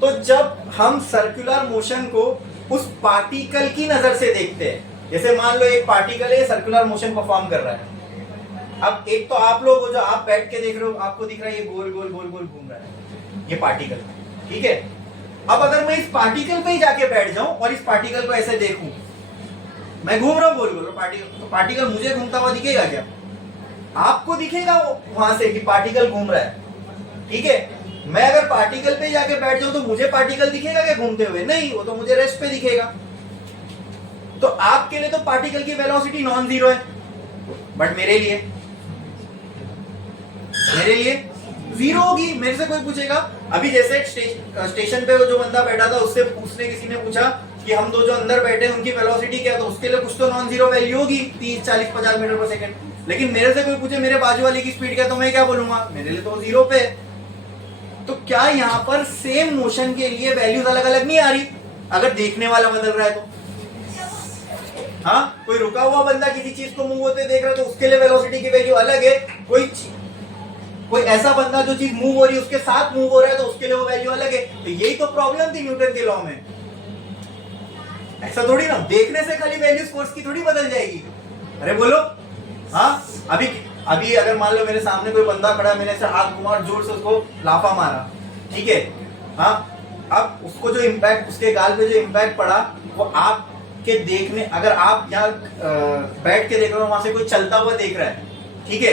तो जब हम सर्कुलर मोशन को उस पार्टिकल की नजर से देखते हैं, जैसे मान लो एक पार्टिकल है, सर्कुलर मोशन परफॉर्म कर रहा है। अब एक तो आप लोग जो आप बैठ के देख रहे हो, आपको दिख रहा है ये गोल गोल गोल गोल घूम रहा है, ये पार्टिकल, ठीक है। अब अगर मैं इस पार्टिकल पे ही जाके बैठ जाऊं और इस पार्टिकल को ऐसे देखूं, मैं घूम रहा हूं गोल गोल, तो पार्टिकल मुझे घूमता हुआ दिखेगा क्या? आपको दिखेगा वहां से कि पार्टिकल घूम रहा है, ठीक है। मैं अगर पार्टिकल पे जाके बैठ जाऊं तो मुझे पार्टिकल दिखेगा क्या घूमते हुए? नहीं, वो तो मुझे रेस्ट पे दिखेगा। तो आपके लिए तो पार्टिकल की वेलोसिटी नॉन जीरो है, बट मेरे लिए जीरो होगी। मेरे से कोई पूछेगा, अभी जैसे स्टेशन पे जो बंदा बैठा था उससे किसी ने पूछा कि हम दो जो अंदर बैठे हैं उनकी वेलोसिटी क्या, तो उसके लिए कुछ तो नॉन जीरो वैल्यू होगी, 30, 40, 50 मीटर पर सेकंड। लेकिन मेरे से कोई पूछे मेरे बाजू वाले की स्पीड क्या, तो मैं क्या बोलूंगा? मेरे लिए तो जीरो पे। तो क्या यहाँ पर सेम मोशन के लिए वैल्यूज अलग अलग नहीं आ रही अगर देखने वाला बदल रहा है तो? हाँ, कोई रुका हुआ बंदा किसी चीज को मूव होते देख रहा है तो उसके लिए वेलोसिटी की वैल्यू अलग है। कोई ऐसा बंदा जो चीज मूव हो रही है उसके साथ मूव हो रहा है तो उसके लिए वो वैल्यू अलग है। तो यही तो प्रॉब्लम थी न्यूटन के लॉ में। ऐसा थोड़ी ना, देखने से खाली वैल्यूज फोर्स की थोड़ी बदल जाएगी। अरे बोलो, हाँ। अभी अगर मान लो मेरे सामने कोई बंदा खड़ा है, मैंने ऐसे हाथ घुमा और जोर से उसको लाफा मारा, ठीक है, हाँ। अब उसको जो इम्पैक्ट, उसके गाल पे जो इम्पैक्ट पड़ा, वो के देखने, अगर आप यहाँ बैठ के देख रहे हो, वहां से कोई चलता हुआ देख रहा है, ठीक है,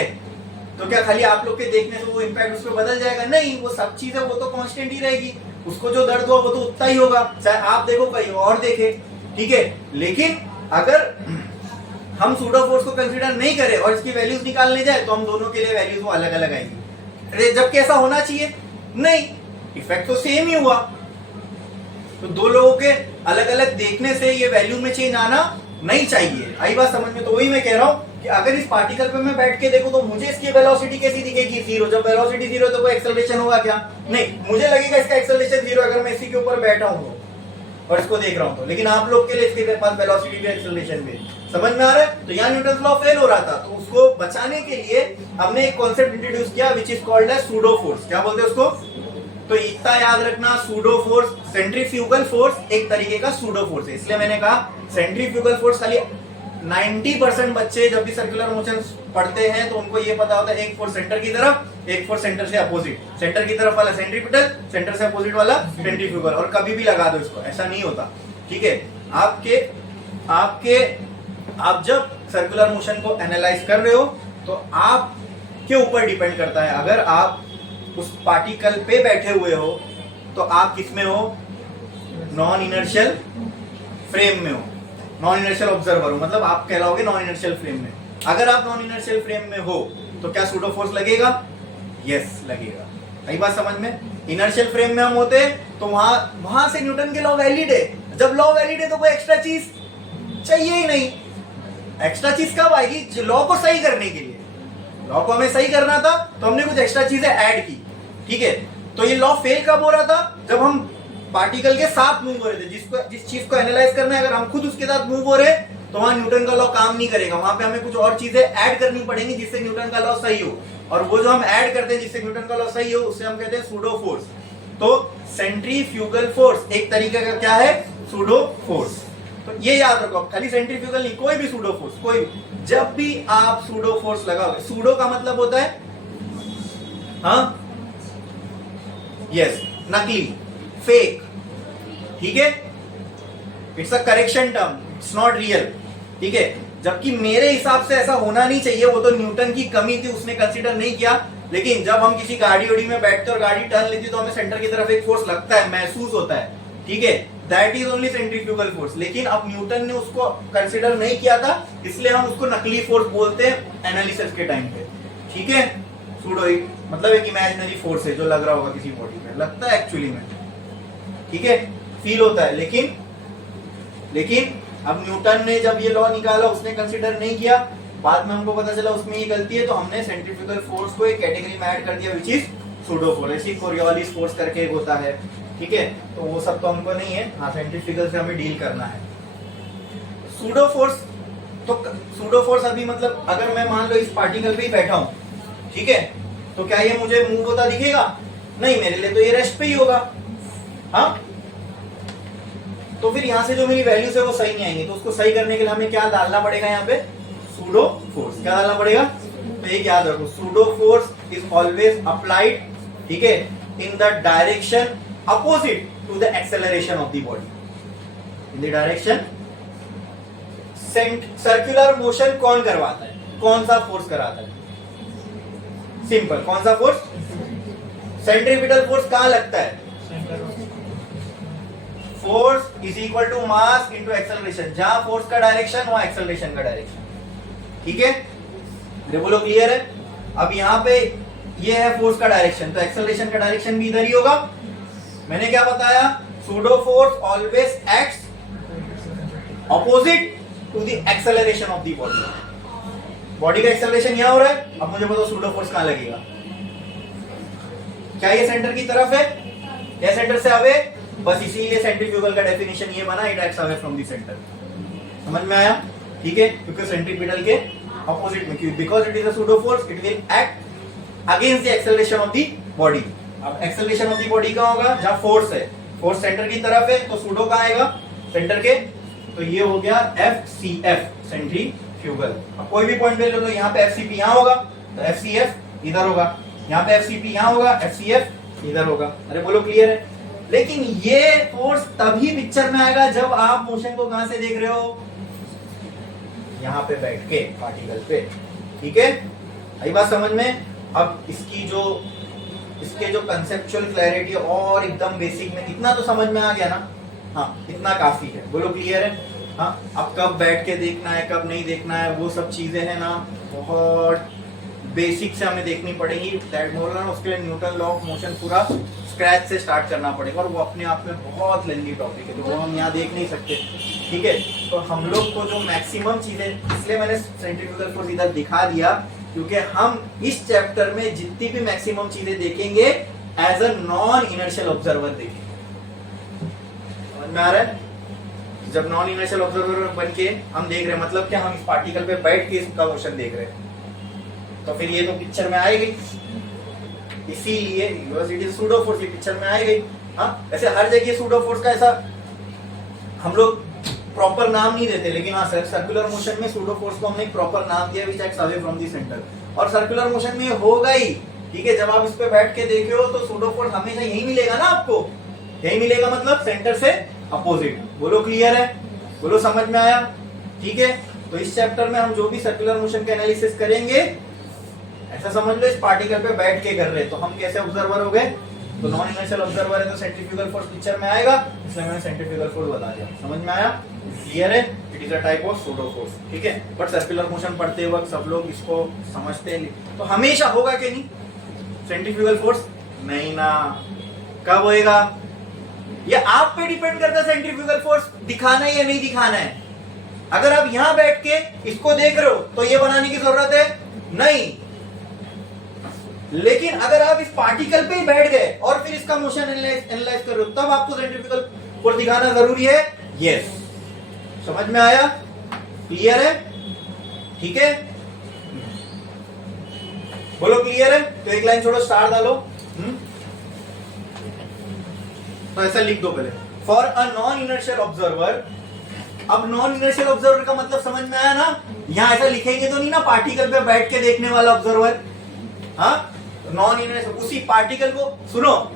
तो क्या खाली आप लोग के देखने से वो इम्पैक्ट उस पर बदल जाएगा? नहीं, वो सब चीजें वो तो कांस्टेंट ही रहेगी। उसको जो दर्द हुआ वो तो उतना ही होगा, चाहे आप देखो कहीं और देखे, ठीक है। लेकिन अगर हम सूडो फोर्स को कंसीडर नहीं करें और इसकी वैल्यूज निकालने जाए तो हम दोनों के लिए वैल्यूज वो अलग अलग आएंगी, जबकि ऐसा होना चाहिए नहीं, इफेक्ट तो सेम ही हुआ। तो दो लोगों के अलग अलग देखने से ये वैल्यू में चेंज आना नहीं चाहिए। आई बात समझ में? तो वही मैं कह रहा हूं कि अगर इस पार्टिकल पे मैं बैठ के देखूं तो मुझे इसकी वेलोसिटी कैसी दिखेगी? जीरो। जब वेलोसिटी जीरो तो कोई एक्सेलरेशन होगा क्या? नहीं, मुझे लगेगा इसका एक्सेलरेशन जीरो अगर मैं इसी के ऊपर बैठा हूं और इसको देख रहा हूं तो। लेकिन आप लोग के लिए इसके पास वेलोसिटी भी एक्सेलरेशन भी समझ में आ रहा है? तो यहाँ न्यूटन लॉ फेल हो रहा था, तो उसको बचाने के लिए हमने एक कॉन्सेप्ट इंट्रोड्यूस किया which is called as pseudo force. क्या बोलते हैं उसको? तो इतना याद रखना, सूडो फोर्स, सेंट्रीफ्यूगल फोर्स एक तरीके का सूडो फोर्स है। इसलिए मैंने कहा सेंट्रीफ्यूगल फोर्स खाली 90% बच्चे जब भी सर्कुलर मोशन पढ़ते हैं तो उनको ये पता होता है, एक फोर्स सेंटर की तरफ, एक फोर्स सेंटर से अपोजिट। सेंटर की तरफ वाला सेंट्रीपिटल, सेंटर से अपोजिट वाला सेंट्रीफ्यूगल, और कभी भी लगा दो इसको, ऐसा नहीं होता, ठीक है। आप जब सर्कुलर मोशन को एनालाइज कर रहे हो तो आप के ऊपर डिपेंड करता है। अगर आप उस पार्टिकल पे बैठे हुए हो तो आप किसमें हो? नॉन इनर्शियल फ्रेम में हो, नॉन इनर्शियल ऑब्जर्वर हो, मतलब आप कहलाओगे नॉन इनर्शियल फ्रेम में। अगर आप नॉन इनर्शियल फ्रेम में हो तो क्या सूडो फोर्स लगेगा? यस, लगेगा। सही बात समझ में? इनर्शियल फ्रेम में हम होते तो वहां से न्यूटन के लॉ वैलिड है। जब लॉ वैलिड है तो कोई एक्स्ट्रा चीज चाहिए ही नहीं। एक्स्ट्रा चीज कब आएगी? लॉ को सही करने के लिए। लॉ को हमें सही करना था तो हमने कुछ एक्स्ट्रा चीजें ऐड की, ठीक है। तो ये लॉ फेल कब हो रहा था? जब हम पार्टिकल के साथ मूव हो रहे थे। जिस चीज को एनालाइज करना है, अगर हम खुद उसके साथ मूव हो रहे तो वहां न्यूटन का लॉ काम नहीं करेगा। वहां पे हमें कुछ और चीजें ऐड करनी पड़ेंगी जिससे न्यूटन का लॉ सही हो, और वो जो हम ऐड करते हैं जिससे न्यूटन का लॉ सही हो उसे हम कहते हैं सूडो फोर्स। तो सेंट्रीफ्यूगल फोर्स एक तरीके का क्या है? Pseudo force. तो ये याद रखो, खाली सेंट्रीफ्यूगल नहीं, कोई भी सूडो फोर्स, कोई भी। जब भी आप सूडो फोर्स लगाओगे, सूडो का मतलब होता है हाँ, यस, नकली, फेक, ठीक है। It's a correction term, it's not real, ठीक है। जबकि मेरे हिसाब से ऐसा होना नहीं चाहिए, वो तो न्यूटन की कमी थी, उसने कंसीडर नहीं किया। लेकिन जब हम किसी गाड़ी उड़ी में बैठते और गाड़ी टर्न लेती तो हमें सेंटर की तरफ एक फोर्स लगता है, महसूस होता है, ठीक है। That is only centrifugal force. लेकिन अब न्यूटन ने उसको कंसीडर नहीं किया था, इसलिए हम उसको नकली फोर्स बोलते हैं एनालिसिस के टाइम पे, ठीक है। सूडो मतलब एक इमेजिनरी फोर्स है जो लग रहा होगा किसी बॉडी में, लगता है एक्चुअली में, ठीक है, फील होता है। लेकिन अब न्यूटन ने जब ये लॉ निकाला उसने कंसीडर नहीं किया, बाद में हमको पता चला उसमें ये गलती है, तो हमने सेंट्रीफ्यूगल फोर्स को एक कैटेगरी में ऐड कर दिया विच इज सूडो फोर्स। ऐसी कोरियोलिस फोर्स करके एक होता है, ठीक है। तो वो सब तो हमको नहीं है, हाँ, सेंट्रीफ्यूगल से हमें डील करना है। सूडो फोर्स, तो सूडो फोर्स अभी मतलब अगर मैं मान लो इस पार्टिकल पे ही बैठा हूं, ठीक है, तो क्या ये मुझे मूव होता दिखेगा? नहीं, मेरे लिए तो ये रेस्ट पे ही होगा, हाँ। तो फिर यहाँ से जो मेरी वैल्यूज है वो सही नहीं आएंगी, तो उसको सही करने के लिए हमें क्या डालना पड़ेगा? यहाँ पे सूडो फोर्स। क्या डालना पड़ेगा? तो एक याद रखो, pseudo force is always applied, ठीक है, in the direction opposite to the acceleration of the body, in the direction. Circular motion कौन करवाता है? कौन सा फोर्स कराता है? सिंपल, कौन सा फोर्स? सेंट्रीपिटल फोर्स कहां लगता है? Force is equal to mass into acceleration. जहां फोर्स का डायरेक्शन वहां एक्सेलरेशन का डायरेक्शन, ठीक है। बोलो क्लियर है? अब यहाँ पे ये है फोर्स का डायरेक्शन, तो एक्सेलरेशन का डायरेक्शन भी इधर ही होगा। मैंने क्या बताया? Pseudo force always acts opposite to the acceleration of the body. Body का एक्सेलरेशन यहां हो रहा है, अब मुझे बताओ सूडो फोर्स कहां लगेगा? क्या ये सेंटर की तरफ है या सेंटर से अवे? बस इसीलिए सेंट्रीफ्यूगल का डेफिनेशन ये बना, it acts away from the centre. समझ में आया? ठीक है, क्योंकि सेंट्रीपिटल के ऑपोजिट में, क्यों? Because it is a pseudo force, it will act against the acceleration of the body. अब एक्सेलरेशन ऑफ द बॉडी कहां होगा? जहां फोर्स है, फोर्स सेंटर की तरफ है, तो सूडो कहां आएगा? सेंटर के। तो ये हो गया FCF, सेंट्रीफ्यूगल। अब कोई भी पॉइंट ले लो, तो यहाँ पे FCP यहाँ होगा, तो FCF इधर होगा, यहाँ पे FCP यहाँ होगा, FCF इधर होगा। अरे बोलो क्लियर है? लेकिन ये फोर्स तभी पिक्चर में आएगा जब आप मोशन को कहां से देख रहे हो, यहां पे बैठ के पार्टिकल पे। ठीक है, आई बात समझ में। अब इसके जो कंसेप्चुअल क्लैरिटी और एकदम बेसिक में इतना तो समझ में आ गया ना। हाँ, इतना काफी है, बोलो क्लियर है। हाँ, अब कब बैठ के देखना है कब नहीं देखना है वो सब चीजें है ना, बहुत बेसिक से हमें देखनी पड़ेगी। दैट बोलना उसके लिए न्यूटन लॉ ऑफ मोशन पूरा स्क्रैच से स्टार्ट करना पड़ेगा, और वो अपने आप में बहुत लेंदी टॉपिक है, तो वो हम यहाँ देख नहीं सकते। ठीक है, तो हम लोग को जो मैक्सिमम चीजें, इसलिए मैंने सेंट्रीफ्यूगल फोर्स इधर दिखा दिया, क्योंकि हम इस चैप्टर में जितनी भी मैक्सिमम चीजें देखेंगे as a non inertial observer देखेंगे। समझ में आ रहा है? जब नॉन इनर्शियल ऑब्जर्वर बन के हम देख रहे हैं, मतलब क्या, हम इस पार्टिकल पे बैठ के इसका मोशन देख रहे हैं, तो फिर ये तो पिक्चर में आएगी। इसीलिए यूनिवर्सिटी सूडो फोर्स ये पिक्चर में आएगी। हाँ, ऐसे हर जगह सूडो फोर्स का ऐसा हम लोग प्रॉपर नाम नहीं देते, लेकिन हाँ, सर्कुलर मोशन में सूडो फोर्स को हमने एक प्रॉपर नाम दिया, which acts away from the centre. और सर्कुलर मोशन में होगा ही। ठीक है, जब आप इस पे बैठ के देखे हो तो सूडो फोर्स हमेशा यही मिलेगा ना आपको, यही मिलेगा, मतलब सेंटर से अपोजिट। बोलो क्लियर है, बोलो समझ में आया। ठीक है, तो इस चैप्टर में हम जो भी सर्कुलर मोशन का एनालिसिस करेंगे, ऐसा समझ लो इस पार्टिकल पे बैठ के कर रहे, तो हम कैसे ऑब्जर्वर हो गए, तो नॉन इनर्शियल ऑब्जर्वर है तो सेंट्रीफ्यूगल फोर्स पिक्चर में आएगा, इसलिए मैंने सेंट्रीफ्यूगल फोर्स बता दिया। समझ में आया, क्लियर है। It is a type of pseudo force. ठीक है, बट सर्कुलर मोशन पढ़ते वक्त सब लोग इसको समझते हैं, तो हमेशा होगा कि नहीं सेंट्रीफ्यूगल फोर्स, नहीं ना, कब होएगा ये आप पे डिपेंड करता है, सेंट्रीफ्यूगल फोर्स दिखाना है या नहीं दिखाना है। अगर आप यहां बैठ के इसको देख रहे हो तो ये बनाने की जरूरत है नहीं, लेकिन अगर आप इस पार्टिकल पे ही बैठ गए और फिर इसका मोशन एनालाइज कर रहे हो, तब आपको सेंट्रीफ्यूगल फोर्स दिखाना जरूरी है। यस, समझ में आया, क्लियर है। ठीक है, बोलो क्लियर है। तो एक लाइन छोड़ो, स्टार डालो। तो ऐसा लिख दो पहले, for a non inertial observer. अब नॉन इनर्शियल ऑब्जर्वर का मतलब समझ में आया ना, यहां ऐसा लिखेंगे तो नहीं ना, पार्टिकल पे बैठ के देखने वाला ऑब्जर्वर। हाँ, नॉन इनर्शियल, उसी पार्टिकल को, सुनो,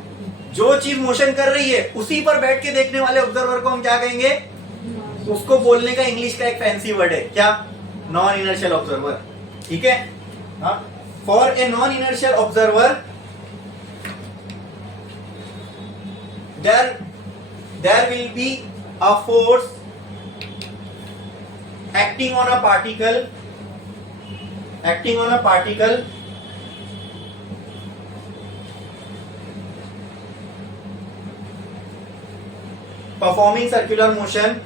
जो चीज मोशन कर रही है उसी पर बैठ के देखने वाले ऑब्जर्वर को हम क्या कहेंगे, उसको बोलने का इंग्लिश का एक फैंसी वर्ड है क्या, नॉन इनर्शियल ऑब्जर्वर। ठीक है, हाँ, for a non inertial observer there will be a force acting on a particle performing circular motion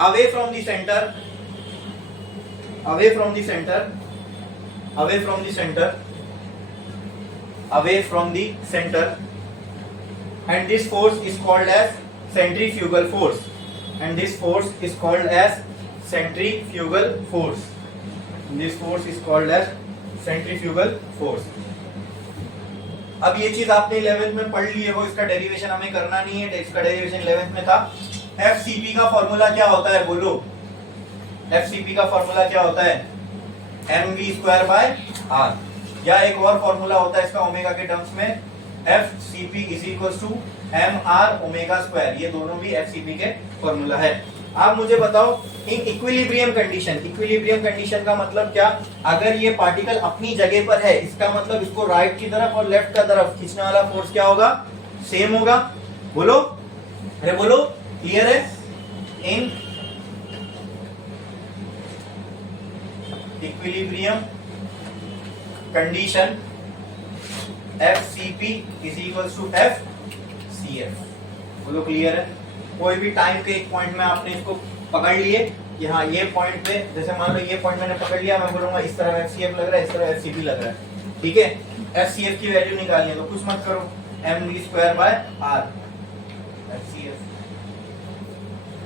away from the center, and this force is called as centrifugal force, अब ये चीज आपने 11th में पढ़ ली है, वो इसका डेरिवेशन हमें करना नहीं है, इसका डेरिवेशन 11th में था। एफसीपी का फॉर्मूला क्या होता है, बोलो, एफसीपी का फॉर्मूला क्या होता है, mv²/r, या एक और फॉर्मूला होता है इसका ओमेगा के टर्म्स में, FCP is equal to mr²। ये दोनों भी एफसीपी के फॉर्मूला है। आप मुझे बताओ, इन इक्विलिब्रियम कंडीशन का मतलब क्या, अगर ये पार्टिकल अपनी जगह पर है, इसका मतलब इसको राइट की तरफ और लेफ्ट की तरफ खींचने वाला फोर्स क्या होगा, सेम होगा। बोलो, अरे बोलो, क्लियर है। In equilibrium condition FCP is equal to FCF। बोलो क्लियर है। कोई भी टाइम के एक पॉइंट में आपने इसको पकड़ लिए कि हाँ ये पॉइंट पे, जैसे मान लो ये पॉइंट मैंने पकड़ लिया, मैं बोलूंगा इस तरह FCF लग रहा है, इस तरह FCP लग रहा है। ठीक है, FCF की वैल्यू निकालनी है तो कुछ मत करो, mv²/r FCF।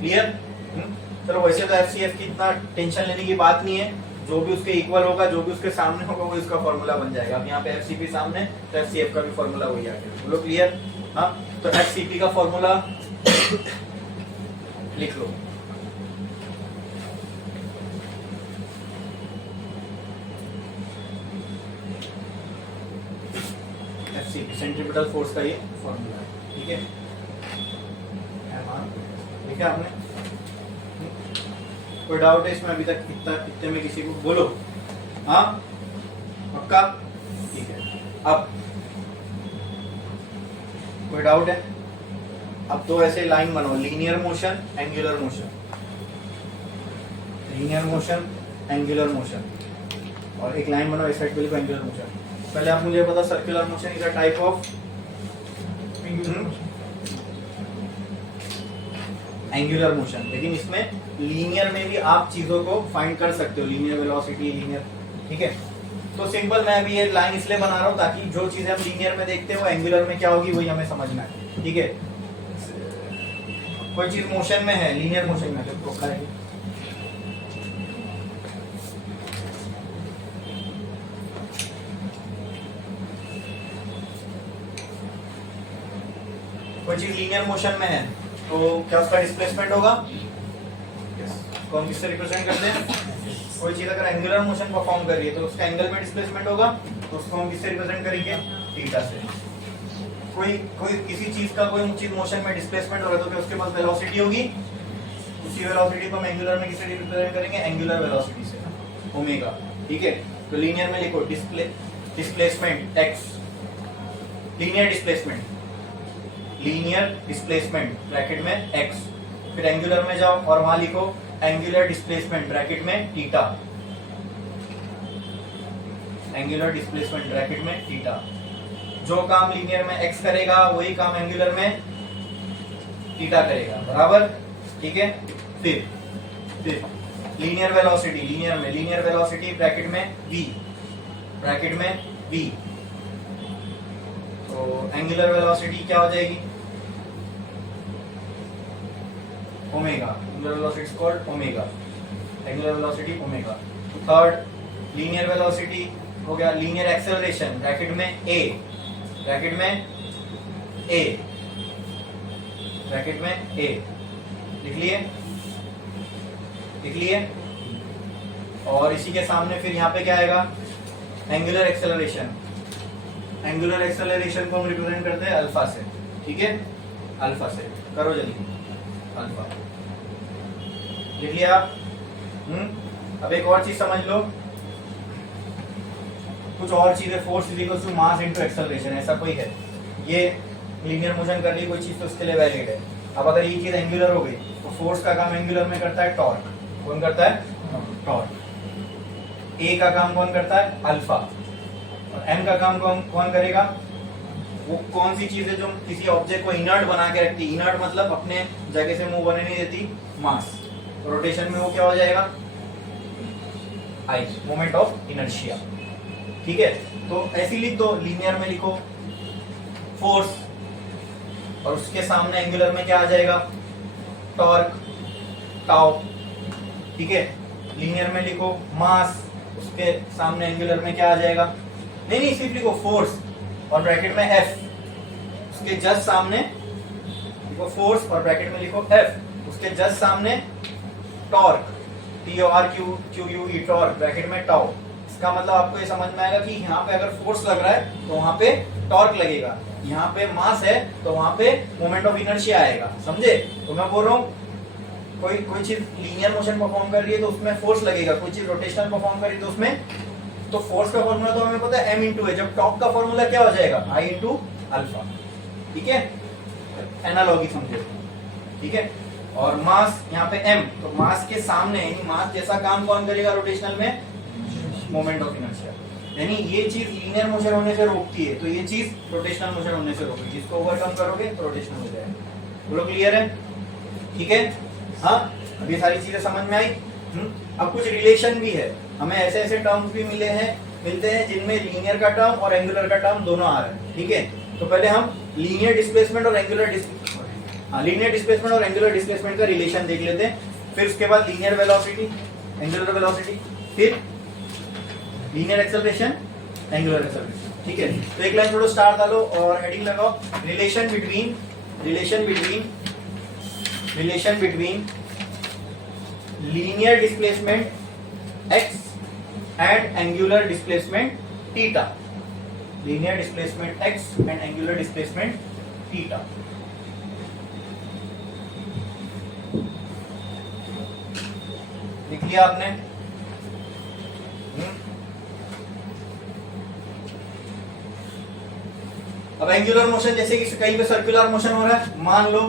क्लियर। चलो, वैसे तो FCF की इतना टेंशन लेने की बात नहीं है, जो भी उसके इक्वल होगा, जो भी उसके सामने होगा, वो इसका फॉर्मूला बन जाएगा। अब यहाँ पे FCP सामने, तो FCF का भी फॉर्मूला वही आ गया। बोलो क्लियर। हाँ, तो FCP का फॉर्मूला लिख लो, सेंट्रीपिटल फोर्स का ये फॉर्मूला है, ठीक है। देखा आपने? कोई डाउट है इसमें अभी तक? इतने में किसी को बोलो, हाँ पक्का? ठीक है। अब कोई डाउट है? अब तो ऐसे लाइन बनाओ, linear motion, angular motion, linear motion, angular motion, और एक लाइन बनाओ इस साइड पे एंगुलर मोशन। पहले आप मुझे बता, circular motion is a type of angular motion, लेकिन इसमें लीनियर में भी आप चीजों को फाइंड कर सकते हो, लीनियर वेलोसिटी, लीनियर, ठीक है। तो सिंपल मैं अभी ये लाइन इसलिए बना रहा हूँ ताकि जो चीजें हम लीनियर में देखते हो एंगुलर में क्या होगी वही हमें समझना है, ठीक है। कोई चीज मोशन में है, लीनियर मोशन में, तो करेंगे कोई चीज लीनियर मोशन में है तो क्या उसका डिस्प्लेसमेंट होगा? इसको हम किससे रिप्रेजेंट करते हैं? कोई चीज अगर एंगुलर मोशन परफॉर्म कर रही है तो उसका एंगल में डिस्प्लेसमेंट होगा, तो उसको हम किससे रिप्रेजेंट करेंगे? थीटा से। कोई किसी चीज का कोई चीज मोशन में डिस्प्लेसमेंट हो रहा है तो क्या उसके पास वेलोसिटी होगी? उसी वेलोसिटी को हम एंगुलर में किससे रिप्रेजेंट करेंगे? एंगुलर वेलोसिटी से, ओमेगा, ठीक है। तो लीनियर में लिखो displacement x, linear displacement, linear displacement bracket में x, फिर एंगुलर में जाओ और वहां लिखो एंगुलर डिस्प्लेसमेंट ब्रैकेट में थीटा, एंगुलर डिस्प्लेसमेंट ब्रैकेट में थीटा। जो काम लीनियर में x करेगा वही काम एंगुलर में थीटा करेगा, बराबर, ठीक है। फिर linear velocity, linear velocity bracket में v, ब्रैकेट में v, तो एंगुलर वेलोसिटी क्या हो जाएगी? Omega, angular velocity is called omega, angular velocity omega. Third linear velocity हो गया, लीनियर एक्सेलरेशन ब्रैकेट में a, ब्रैकेट में a, ब्रैकेट में a, लिख लिए। और इसी के सामने फिर यहाँ पे क्या आएगा? एंगुलर एक्सेलरेशन, एंगुलर एक्सेलरेशन को हम रिप्रेजेंट करते हैं अल्फा से, ठीक है, अल्फा से। करो जल्दी, अल्फा लिख लिया। अब एक और चीज समझ लो, कुछ और चीजें, force is equal to mass into acceleration, ऐसा कोई है, ये लीनियर मोशन कर रही कोई चीज तो उसके लिए वैलिड है। अब अगर ये चीज एंगुलर हो गई तो फोर्स का काम एंगुलर में करता है टॉर्क, कौन करता है? टॉर्क। ए का काम कौन करता है? अल्फा। और एम का काम कौन करेगा? वो कौन सी चीज है जो किसी ऑब्जेक्ट को इनर्ट बना के रखती है? इनर्ट मतलब अपने जगह से मूव होने नहीं देती, मास। रोटेशन में वो क्या हो जाएगा? आई, मोमेंट ऑफ इनर्शिया, ठीक है। तो ऐसी लिख दो, लीनियर में लिखो फोर्स और उसके सामने एंगुलर में क्या आ जाएगा? टॉर्क, टाउ, ठीक है। लीनियर में लिखो मास, उसके सामने एंगुलर में क्या आ जाएगा? नहीं, सिर्फ लिखो फोर्स और ब्रैकेट में एफ, उसके जस्ट सामने लिखो फोर्स और ब्रैकेट में लिखो एफ, उसके जस्ट सामने टॉर्क, TORQ, टॉर्क, ब्रैकेट में टाउ। इसका मतलब आपको ये समझ में आएगा कि यहाँ पे अगर फोर्स लग रहा है तो वहां पे टॉर्क लगेगा, यहाँ पे मास है तो वहां पे मोमेंट ऑफ इनर्शिया आएगा, समझे? तो मैं बोल रहा हूँ कोई चीज लीनियर मोशन परफॉर्म कर रही है तो उसमें फोर्स लगेगा, कोई चीज रोटेशनल परफॉर्म कर रही है तो उसमें, तो फोर्स का फॉर्मूला तो हमें पता है m इंटू है, जब टॉर्क का फॉर्मूला क्या हो जाएगा? I इंटू अल्फा, ठीक है। एनालॉगी समझे, ठीक है। और मास यहाँ पे m, तो मास के सामने यानी मास जैसा काम कौन करेगा रोटेशनल में? Moment of inertia. यानी ये चीज लीनियर मोशन होने से रोकती है तो ये चीज रोटेशनल मोशन होने से रोकेगी, इसको ओवरकम करोगे तो रोटेशनल हो जाएगा। बोलो क्लियर है? ठीक है, हाँ। अब ये सारी चीजें समझ में आई। अब कुछ रिलेशन भी है, हमें ऐसे ऐसे टर्म्स भी मिलते हैं जिनमें लीनियर का टर्म और एंगुलर का टर्म दोनों आ रहे हैं, ठीक है। तो पहले हम लीनियर डिस्प्लेसमेंट और लीनियर डिस्प्लेसमेंट और एंगुलर डिस्प्लेसमेंट का रिलेशन देख लेते हैं, फिर उसके बाद लीनियर वेलोसिटी, एंगुलर वेलोसिटी, फिर लीनियर एक्सेलरेशन, एंगुलर एक्सेलरेशन, ठीक है। तो एक लाइन छोड़ो, स्टार डालो और हेडिंग लगाओ, relation between linear displacement x and angular displacement theta, linear displacement x and angular displacement theta. लिख लिया आपने? अब एंगुलर मोशन, जैसे कि कहीं पे सर्कुलर मोशन हो रहा है, मान लो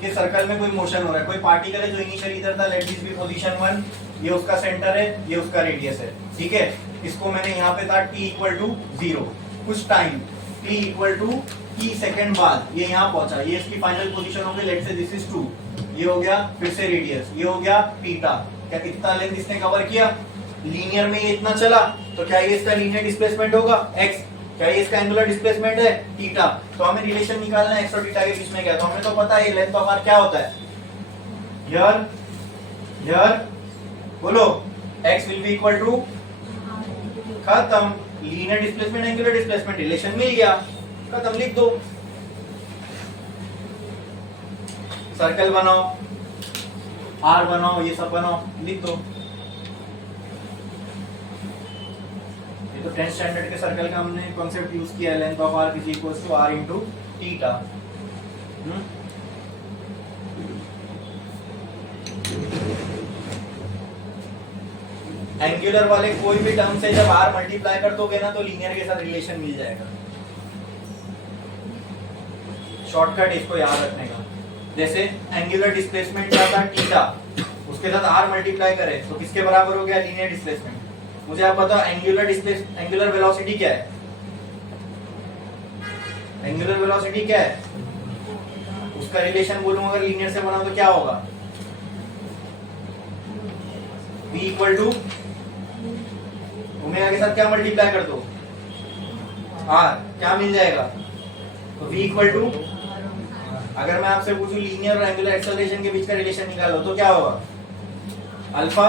कि सर्कल में कोई मोशन हो रहा है, कोई पार्टिकल है जो इनिशियल इधर था, लेट दिस बी पोजीशन 1, ये उसका सेंटर है, ये उसका रेडियस है, ठीक है। इसको मैंने यहाँ पे था t इक्वल टू 0, कुछ time t equal to t second बाद ये यहाँ पहुंचा, ये इसकी फाइनल पोजीशन हो गई, लेट से दिस इज 2, ये हो गया फिर से रेडियस, ये हो गया थीटा। क्या कितना लेंथ इसने कवर किया? लीनियर में ये इतना चला, तो क्या ये इसका लीनियर डिस्प्लेसमेंट होगा x, क्या ये इसका एंगुलर डिस्प्लेसमेंट है थीटा। तो हमें रिलेशन निकालना है x और थीटा के बीच में क्या, तो हमें तो पता है लेंथ ऑफ आर्क क्या होता है, हियर बोलो x will be equal to, खत्म, linear displacement angular displacement relation मिल गया, खत्म, लिख दो। सर्कल बनाओ, आर बनाओ, ये सब बनाओ, लिख दो। ये तो 10th स्टैंडर्ड के सर्कल का हमने कॉन्सेप्ट यूज किया है, length of arc is equals to r into theta. Angular वाले कोई भी टर्म से जब आर मल्टीप्लाई कर दोगे ना तो लीनियर के साथ रिलेशन मिल जाएगा। शॉर्टकट इसको याद रखने का, जैसे एंगुलर डिस्प्लेसमेंट क्या था थीटा, उसके साथ आर मल्टीप्लाई करे तो किसके बराबर हो गया, लीनियर डिस्प्लेसमेंट। मुझे आप बताओ एंगुलर वेलोसिटी क्या है, एंगुलर वेलोसिटी क्या है, उसका रिलेशन बोलूं अगर लीनियर से बनाओ तो क्या होगा, v इक्वल टू ओमेगा के साथ क्या मल्टीप्लाई कर दो, r, क्या मिल जाएगा, तो v इक्वल टू, अगर मैं आपसे पूछूं लीनियर और एंगुलर एक्सेलरेशन के बीच का रिलेशन निकालो तो क्या होगा, alpha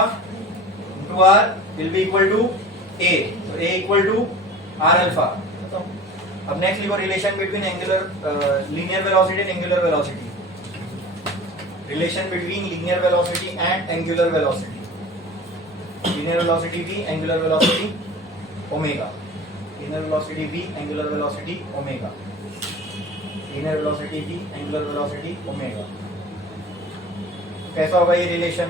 into r will be equal to a, तो a equal to r alpha. अब नेक्स्ट लिखो relation between angular linear velocity and angular velocity, relation between linear velocity and angular velocity, linear velocity v, angular velocity omega, linear velocity v, angular velocity omega, linear velocity v, angular velocity omega। कैसा होगा ये relation?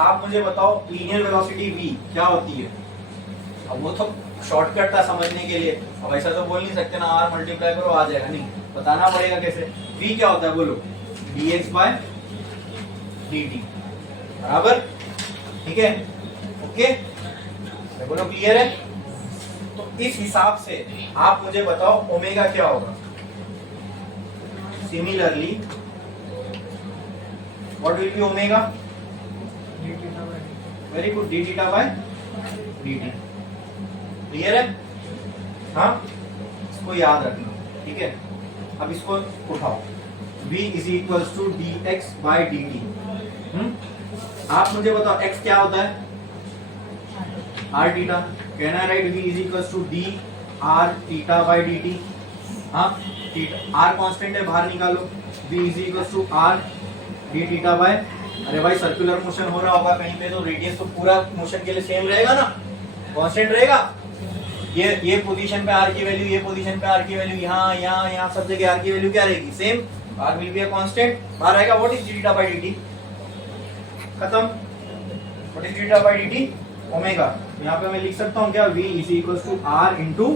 आप मुझे बताओ linear velocity v क्या होती है। अब वो तो शॉर्टकट था समझने के लिए, अब ऐसा तो बोल नहीं सकते ना r मल्टीप्लाई करो आ जाएगा, नहीं, बताना पड़ेगा कैसे। v क्या होता है बोलो, dx बाय dt, बराबर, ठीक है, ओके, बोलो क्लियर है। तो इस हिसाब से आप मुझे बताओ ओमेगा क्या होगा। Similarly what will be omega, very good, D theta by dt, clear है, हाँ, इसको याद रखना, ठीक है। अब इसको उठाओ, v is equals to dx by dt। आप मुझे बताओ x क्या होता है, r थीटा, कहना है right, v is equals to d r theta by dt। हाँ, थीटा r कांस्टेंट है, बाहर निकालो, v is equals to r d theta by, अरे भाई सर्कुलर मोशन हो रहा होगा कहीं पे तो रेडियस तो पूरा मोशन के लिए सेम रहेगा ना, कांस्टेंट रहेगा। ये पोजीशन पे r की वैल्यू, ये पोजीशन पे r की वैल्यू, यहाँ यहाँ यहाँ सब जगह r की वैल्यू क्या रहेगी, same, r will be a constant, बाहर आएगा what is d theta by dt, खत्म, what is theta by dt, omega. यहाँ पे मैं लिख सकता हूँ क्या, v is equals to r into,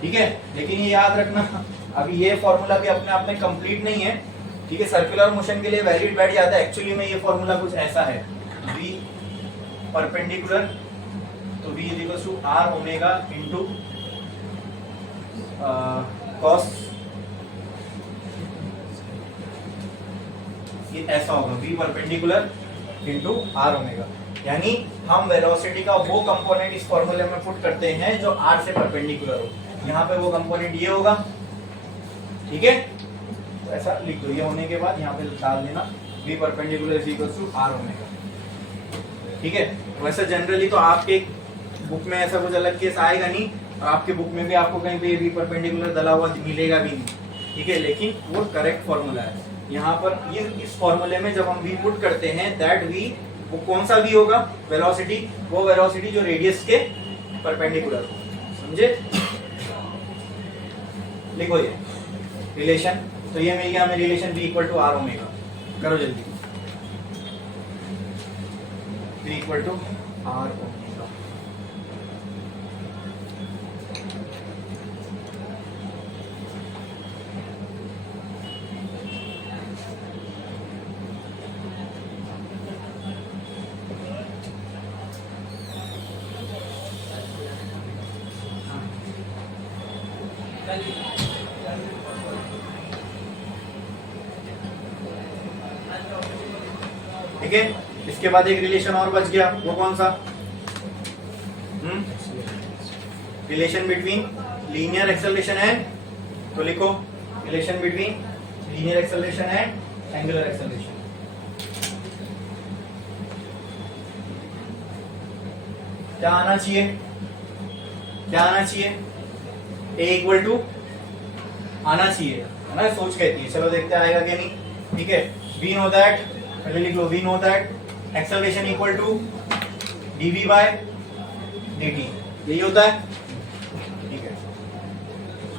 ठीक है। लेकिन ये याद रखना अभी ये फॉर्मूला भी अपने आप में कंप्लीट नहीं है, ठीक है, सर्कुलर मोशन के लिए वैलिड बैठ जाता है। एक्चुअली में ये फॉर्मूला कुछ ऐसा है, v परपेंडिकुलर, तो v is equals to r omega into cos, ये ऐसा होगा, v perpendicular into r omega, यानी हम वेलोसिटी का वो कंपोनेंट इस फॉर्मूले में पुट करते हैं जो r से परपेंडिकुलर हो, यहाँ पे वो कंपोनेंट ये होगा, ठीक है। तो ऐसा लिख दो, ये होने के बाद यहाँ पे डाल देना v perpendicular is equal to r omega, ठीक है। वैसे जनरली तो आपके बुक में ऐसा कुछ अलग केस आएगा नहीं, आपके बुक में भी आपको कहीं पे v परपेंडिकुलर डला हुआ मिलेगा भी नहीं, ठीक है, लेकिन वो करेक्ट फॉर्मूला है। यहाँ पर ये इस फॉर्मूले में जब हम v पुट करते हैं, दैट v वो कौन सा v होगा? वेलोसिटी, वो वेलोसिटी जो रेडियस के परपेंडिकुलर हो, समझे? लिखो ये रिलेशन, तो ये मिल गया हमें relation v equal to r omega. करो जल्दी, v equal to r omega. ठीक है, इसके बाद एक रिलेशन और बच गया, वो कौन सा? Relation between linear acceleration and, तो लिखो relation between linear acceleration and angular acceleration. क्या आना चाहिए? क्या आना चाहिए? ए इक्वल टू आना चाहिए, है ना? सोच कहती है, चलो देखते आएगा कि नहीं। ठीक है, वी नो दैट, पहले लिख लो, we know that acceleration equal to dv by dt, यही होता है। ठीक है,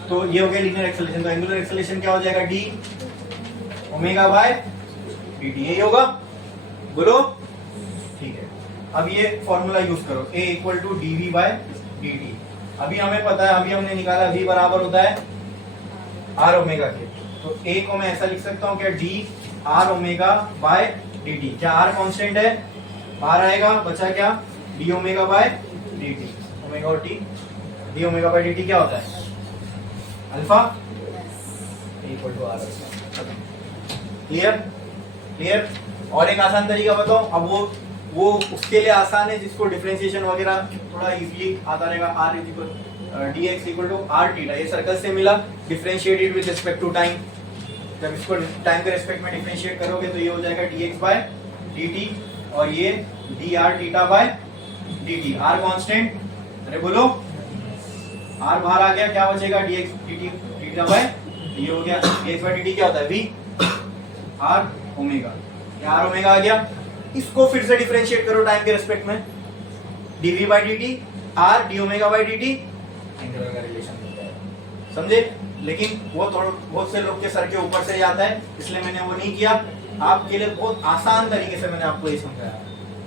तो ये हो गया लीनियर एक्सेलरेशन। तो एंगुलर एक्सेलरेशन क्या हो जाएगा? d ओमेगा बाय dt, यही होगा, बोलो। ठीक है, अब ये फॉर्मूला यूज करो, a equal to dv by dt। अभी हमें पता है, अभी हमने निकाला v बराबर होता है r ओमेगा के, तो a को मैं ऐसा लिख सकता हूं क्या? d r omega by dt। क्या r कांस्टेंट है? r आएगा, बचा क्या? d omega by dt। Omega और t, d omega by dt क्या होता है? Alpha equal to r। Clear? Clear? और एक आसान तरीका बताओ। अब वो उसके लिए आसान है जिसको डिफरेंशिएशन वगैरह थोड़ा इजीली आता रहेगा। r equal dx equal to r theta, ये सर्कल से मिला, differentiated with respect to time. जब इसको टाइम के रिस्पेक्ट में डिफरेंशिएट करोगे तो ये हो जाएगा dx बाय dt, और ये dr theta by dt। r constant, अरे बोलो, r बाहर आ गया, क्या बचेगा? dx dt थीटा बाय, ये हो गया dx बाय dt क्या होता है? v r ओमेगा, ये r ओमेगा आ गया। इसको फिर से डिफरेंशिएट करो टाइम के रिस्पेक्ट में, dv by dt r d omega by dt, angular का रिलेशन होता है, समझे? लेकिन वो बहुत से लोग के सर के ऊपर से जाता है, इसलिए मैंने वो नहीं किया। आपके लिए बहुत आसान तरीके से मैंने आपको ये समझाया,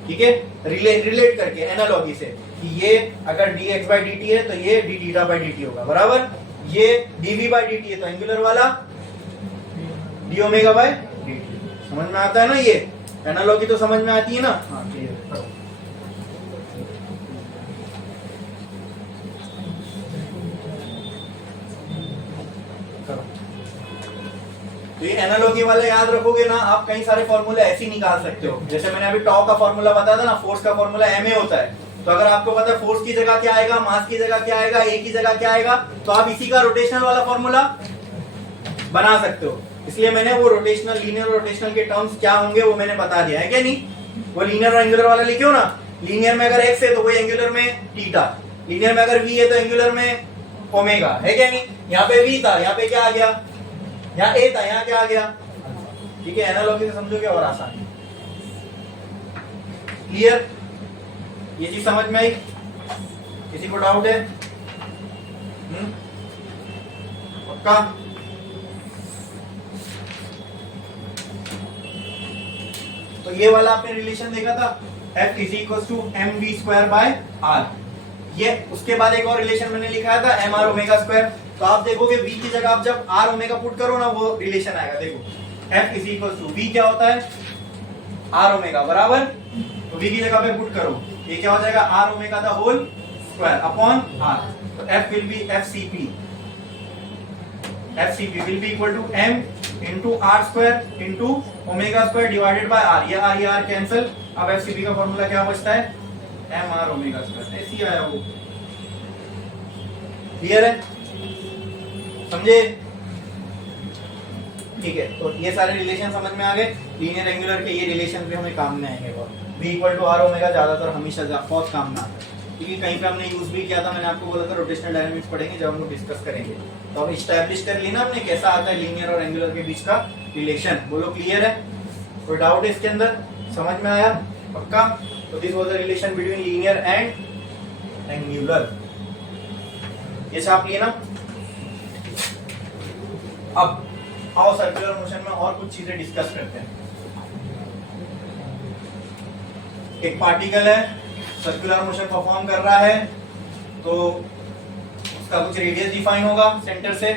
ठीक है? रिलेट करके, एनालॉजी से, कि ये अगर dx बाय dt है तो ये d थीटा बाय dt होगा, बराबर। ये dv बाय dt है तो एंगुलर वाला d ओमेगा बाय dt। समझ में आता है ना? ये एनालॉजी तो समझ में आती है ना? हाँ, क्लियर। तो ये एनालॉजी वाले याद रखोगे ना, आप कई सारे फॉर्मूले ऐसे ही निकाल सकते हो। जैसे मैंने अभी टॉ का फॉर्मूला बताया था ना, फोर्स का फॉर्मूला ma होता है। तो अगर आपको पता है फोर्स की जगह क्या आएगा, मास की जगह क्या आएगा, a की जगह क्या आएगा, तो आप इसी का रोटेशनल वाला फॉर्मूला बना सकते हो। इसलिए मैंने वो रोटेशनल, लीनियर रोटेशनल के टर्म्स क्या होंगे वो मैंने बता दिया है, क्या नहीं? वो लीनियर और एंगुलर वाला लिखियो ना। लीनियर में अगर x है तो वो एंगुलर में थीटा, लीनियर में अगर v है तो एंगुलर में ओमेगा, है क्या नहीं? यहाँ पे v था, यहाँ पे क्या आ गया? यहाँ a था, यहाँ क्या आ गया? ठीक है, एनालॉजी से समझोगे और आसान है। क्लियर? ये चीज समझ में आई? किसी को डाउट है? पक्का? तो ये वाला आपने रिलेशन देखा था, F is equal to mv square by r। ये उसके बाद एक और रिलेशन मैंने लिखा था mr ओमेगा स्क्वायर। तो आप देखोगे v की जगह आप जब r ओमेगा पुट करो ना, वो रिलेशन आएगा। देखो F is equal to v क्या होता है? r ओमेगा, बराबर। तो v की जगह पे पुट करो, ये क्या हो जाएगा? r omega the whole square upon r। तो F will be FCP will be equal to m into r square into omega square divided by r। ये r कैंसिल। अब FCP का फॉर्मूला क्या बचता है? mr omega square. ऐसे ही आया वो। क्लियर है? समझे? ठीक है, तो ये सारे रिलेशन समझ में आ गए। लीनियर एंगुलर के ये रिलेशन भी हमें काम में आएंगे। v equal to r omega ज्यादातर हमेशा बहुत काम में आता है, क्योंकि कहीं पे हमने यूज भी किया था। मैंने आपको बोला था रोटेशनल डायनामिक्स पढ़ेंगे जब हम लोग डिस्कस करेंगे। तो अब एस्टैब्लिश कर लेना हमने कैसा आता है लीनियर और एंगुलर के बीच का रिलेशन। बोलो क्लियर है? कोई डाउट है इसके अंदर? समझ में आया? पक्का? तो this was the relation between linear and angular, ये छाप लिए ना। अब आओ सर्कुलर मोशन में और कुछ चीजें डिस्कस करते हैं। एक पार्टिकल है, सर्कुलर मोशन परफॉर्म कर रहा है, तो उसका कुछ रेडियस डिफाइन होगा सेंटर से,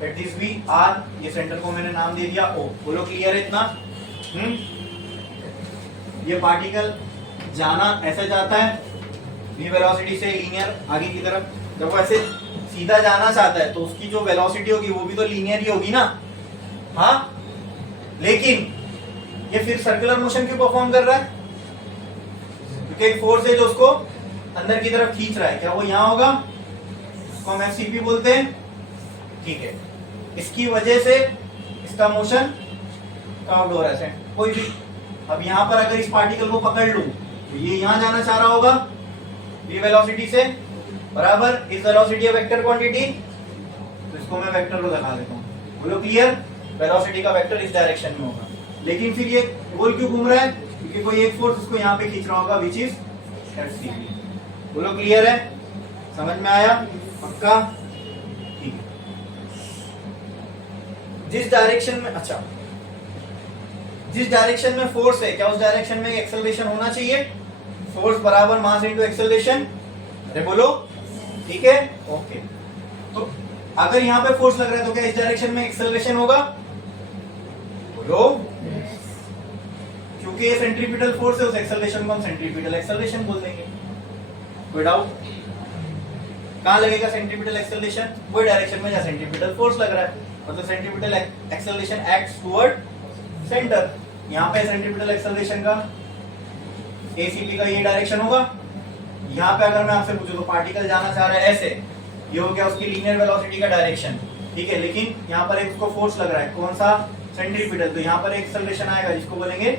लेट दिस बी आर, ये सेंटर को मैंने नाम दे दिया ओ। बोलो क्लियर है इतना? ये पार्टिकल जाना ऐसे जाता है v वेलोसिटी से लीनियर आगे की तरफ, जब वो ऐसे सीधा जाना चाहता है तो उसकी जो वेलोसिटी होगी वो भी तो लीनियर ही होगी ना, हाँ? लेकिन ये फिर सर्कुलर मोशन क्यों परफॉर्म कर रहा है? क्योंकि एक फोर्स है जो उसको अंदर की तरफ खींच रहा है। क्या वो यहाँ होगा? इसको हम एफसीपी बोलते हैं, ठीक है। इसकी वजह से इसका मोशन कर्व्ड हो रहा है कोई भी। अब यहाँ पर अगर इस पार्टिकल को पकड़ लूं तो ये यहाँ जाना चाह रहा होगा v वेलोसिटी से, बराबर इस वेलोसिटी है वेक्टर क्वांटिटी, तो इसको मैं वेक्टर को दिखा देता हूँ। बोलो क्लियर? वेलोसिटी का वेक्टर इस डायरेक्शन में होगा, लेकिन फिर ये गोल क्यों घूम रहा है? क्योंकि कोई एक फोर्स इसको यहाँ पे खींच रहा होगा, विच इज एफसीपी। बोलो क्लियर है? समझ में आया? पक्का? ठीक है। जिस डायरेक्शन में, अच्छा, जिस डायरेक्शन में फोर्स है, क्या उस डायरेक्शन में एक्सेलरेशन होना चाहिए? फोर्स बराबर मास इनटू एक्सेलरेशन। अरे बोलो, ठीक है, ओके। तो अगर यहाँ पे फोर्स लग रहा है तो क्या इस डायरेक्शन में एक्सेलरेशन होगा? बोलो, क्योंकि ये सेंट्रीपिटल फोर्स है, उस एक्सेलरेशन को हम सेंट्रीपिटल एक्सेलरेशन बोल देंगे। कोई डाउट? कहाँ लगेगा सेंट्रीपिटल एक्सेलरेशन? वही डायरेक्शन में जहाँ सेंट्रीपिटल फोर्स लग रहा है, मतलब centripetal acceleration acts toward centre. यहाँ पे सेंट्रीपिटल एक्सेलरेशन का एसीपी का ये डायरेक्शन होगा। यहाँ पे अगर मैं आपसे पूछूं तो पार्टिकल जाना चाह रहा है ऐसे, ये हो गया उसकी लीनियर वेलोसिटी का डायरेक्शन, ठीक है। लेकिन यहाँ पर एक उसको फोर्स लग रहा है, कौन सा? सेंट्रीपिटल। तो यहाँ पर एक एक्सेलरेशन आएगा जिसको बोलेंगे,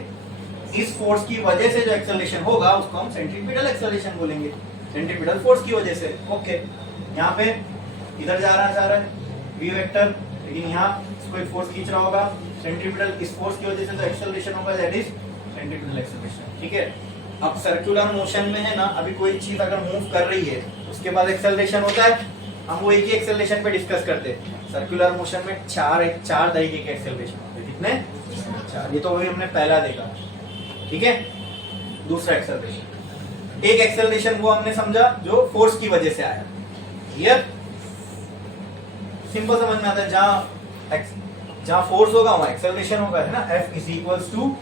इस फोर्स की वजह से जो एक्सेलरेशन होगा उसको हम सेंट्रीपिटल एक्सेलरेशन बोलेंगे, सेंट्रीपिटल फोर्स की वजह से। ओके, यहाँ पे इधर जा रहा है v वेक्टर, लेकिन यहाँ इसको एक फोर्स खींच रहा होगा सेंट्रीपिटल, इस फोर्स की वजह से जो एक्सेलरेशन होगा दैट इज सेंट्रीपिटल एक्सेलरेशन, ठीक है। अब सर्कुलर मोशन में है ना, अभी कोई चीज अगर मूव कर रही है उसके बाद एक्सेलरेशन होता है, हम वो एक ही एक्सेलरेशन पे डिस्कस करते हैं। सर्कुलर मोशन में चार तरीके के एक्सेलरेशन होते हैं। कितने? चार। ये तो वही हमने पहला देखा, ठीक है। दूसरा एक्सेलरेशन, एक एक्सेलरेशन वो हमने समझा जो फोर्स की वजह से आया, क्लियर? सिंपल समझ में आता है, जहां फोर्स होगा वहां एक्सेलरेशन होगा, है ना। F is equals to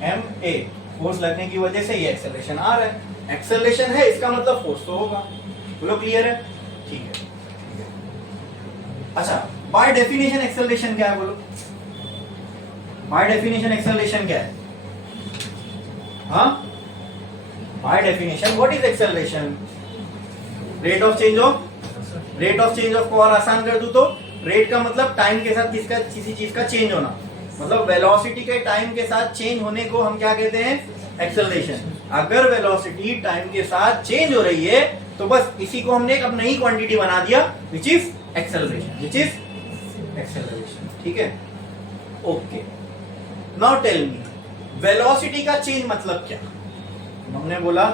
ma, force लगने की वजह से ये एक्सेलरेशन आ रहा है, एक्सेलरेशन है इसका मतलब फोर्स तो होगा। बोलो क्लियर है? ठीक है। अच्छा, बाय डेफिनेशन एक्सेलरेशन क्या है? बोलो, बाय डेफिनेशन एक्सेलरेशन क्या है? हाँ, by definition what is acceleration? Rate of change of को और आसान कर दूं तो रेट का मतलब टाइम के साथ किसी चीज का चेंज होना, मतलब वेलोसिटी के टाइम के साथ चेंज होने को हम क्या कहते हैं? एक्सेलरेशन। अगर वेलोसिटी टाइम के साथ चेंज हो रही है तो बस इसी को हमने एक नई क्वांटिटी बना दिया, विच इज एक्सेलरेशन, ठीक है। Okay, now tell me, velocity का चेंज मतलब क्या? हमने बोला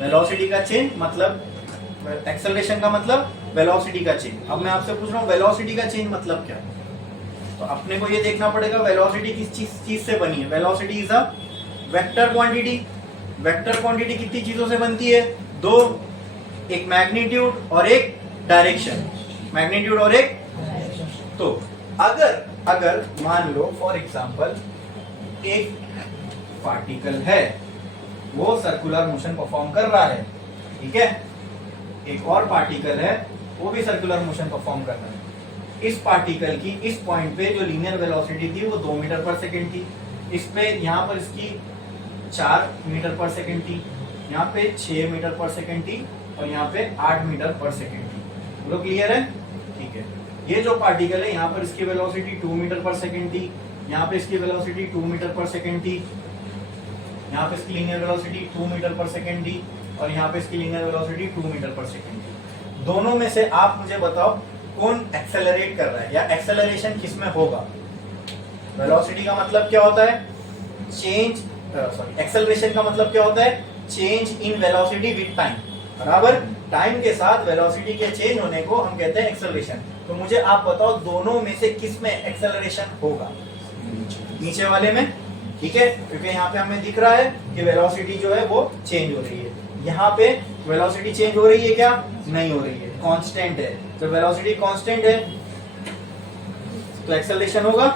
वेलोसिटी का चेंज मतलब एक्सेलरेशन का मतलब वेलोसिटी का चेंज। अब मैं आपसे पूछ रहा हूँ वेलोसिटी का चेंज मतलब क्या? तो अपने को ये देखना पड़ेगा वेलोसिटी किस चीज से बनी है। Velocity is a vector quantity. Vector quantity कितनी चीजों से बनती है? दो, एक मैग्नीट्यूड और एक डायरेक्शन। मैग्नीट्यूड और एक, तो अगर मान लो फॉर एग्जांपल एक पार्टिकल है, वो सर्कुलर मोशन परफॉर्म कर रहा है, ठीक है। एक और पार्टिकल है, वो भी सर्कुलर मोशन परफॉर्म कर रहा है। इस पार्टिकल की इस पॉइंट पे जो लीनियर वेलोसिटी थी वो 2 मीटर पर सेकेंड थी, इस पे यहाँ पर इसकी 4 मीटर पर सेकेंड थी, यहाँ पे 6 मीटर पर सेकेंड थी और यहाँ पे 8 मीटर पर सेकेंड थी। बोलो क्लियर है? ठीक है। ये जो पार्टिकल है यहाँ पर इसकी वेलोसिटी 2 मीटर पर सेकेंड थी, यहाँ पे इसकी वेलोसिटी 2 मीटर पर सेकेंड थी, यहाँ पे इसकी लीनियर वेलोसिटी 2 मीटर पर सेकेंड थी और यहाँ पे इसकी लीनियर वेलोसिटी 2 मीटर पर सेकेंड थी। दोनों में से आप मुझे बताओ कौन एक्सेलरेट कर रहा है या एक्सेलरेशन किस में होगा? वेलोसिटी का मतलब क्या होता है? चेंज सॉरी एक्सेलरेशन का मतलब क्या होता है, change in velocity with time, बराबर, टाइम के साथ वेलोसिटी के चेंज होने को हम कहते हैं एक्सेलरेशन। तो मुझे आप बताओ दोनों में से किस में एक्सेलरेशन होगा, नीचे वाले में, ठीक है, क्योंकि यहाँ पे हमें दिख रहा है कि वेलोसिटी जो है वो चेंज हो रही है, यहाँ पे वेलोसिटी चेंज हो रही है क्या, नहीं हो रही है, कांस्टेंट है, तो वेलोसिटी कांस्टेंट है तो एक्सेलरेशन होगा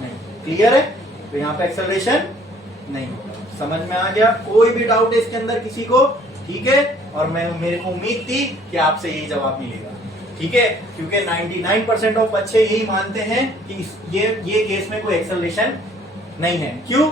नहीं, क्लियर है, तो यहाँ पे एक्सेलरेशन नहीं होगा। समझ में आ गया, कोई भी डाउट है इसके अंदर किसी को, ठीक है, और मेरे को उम्मीद थी कि आपसे यही जवाब मिलेगा, ठीक है, क्योंकि 99% ऑफ बच्चे यही मानते हैं कि ये केस में कोई एक्सेलरेशन नहीं है, क्यों,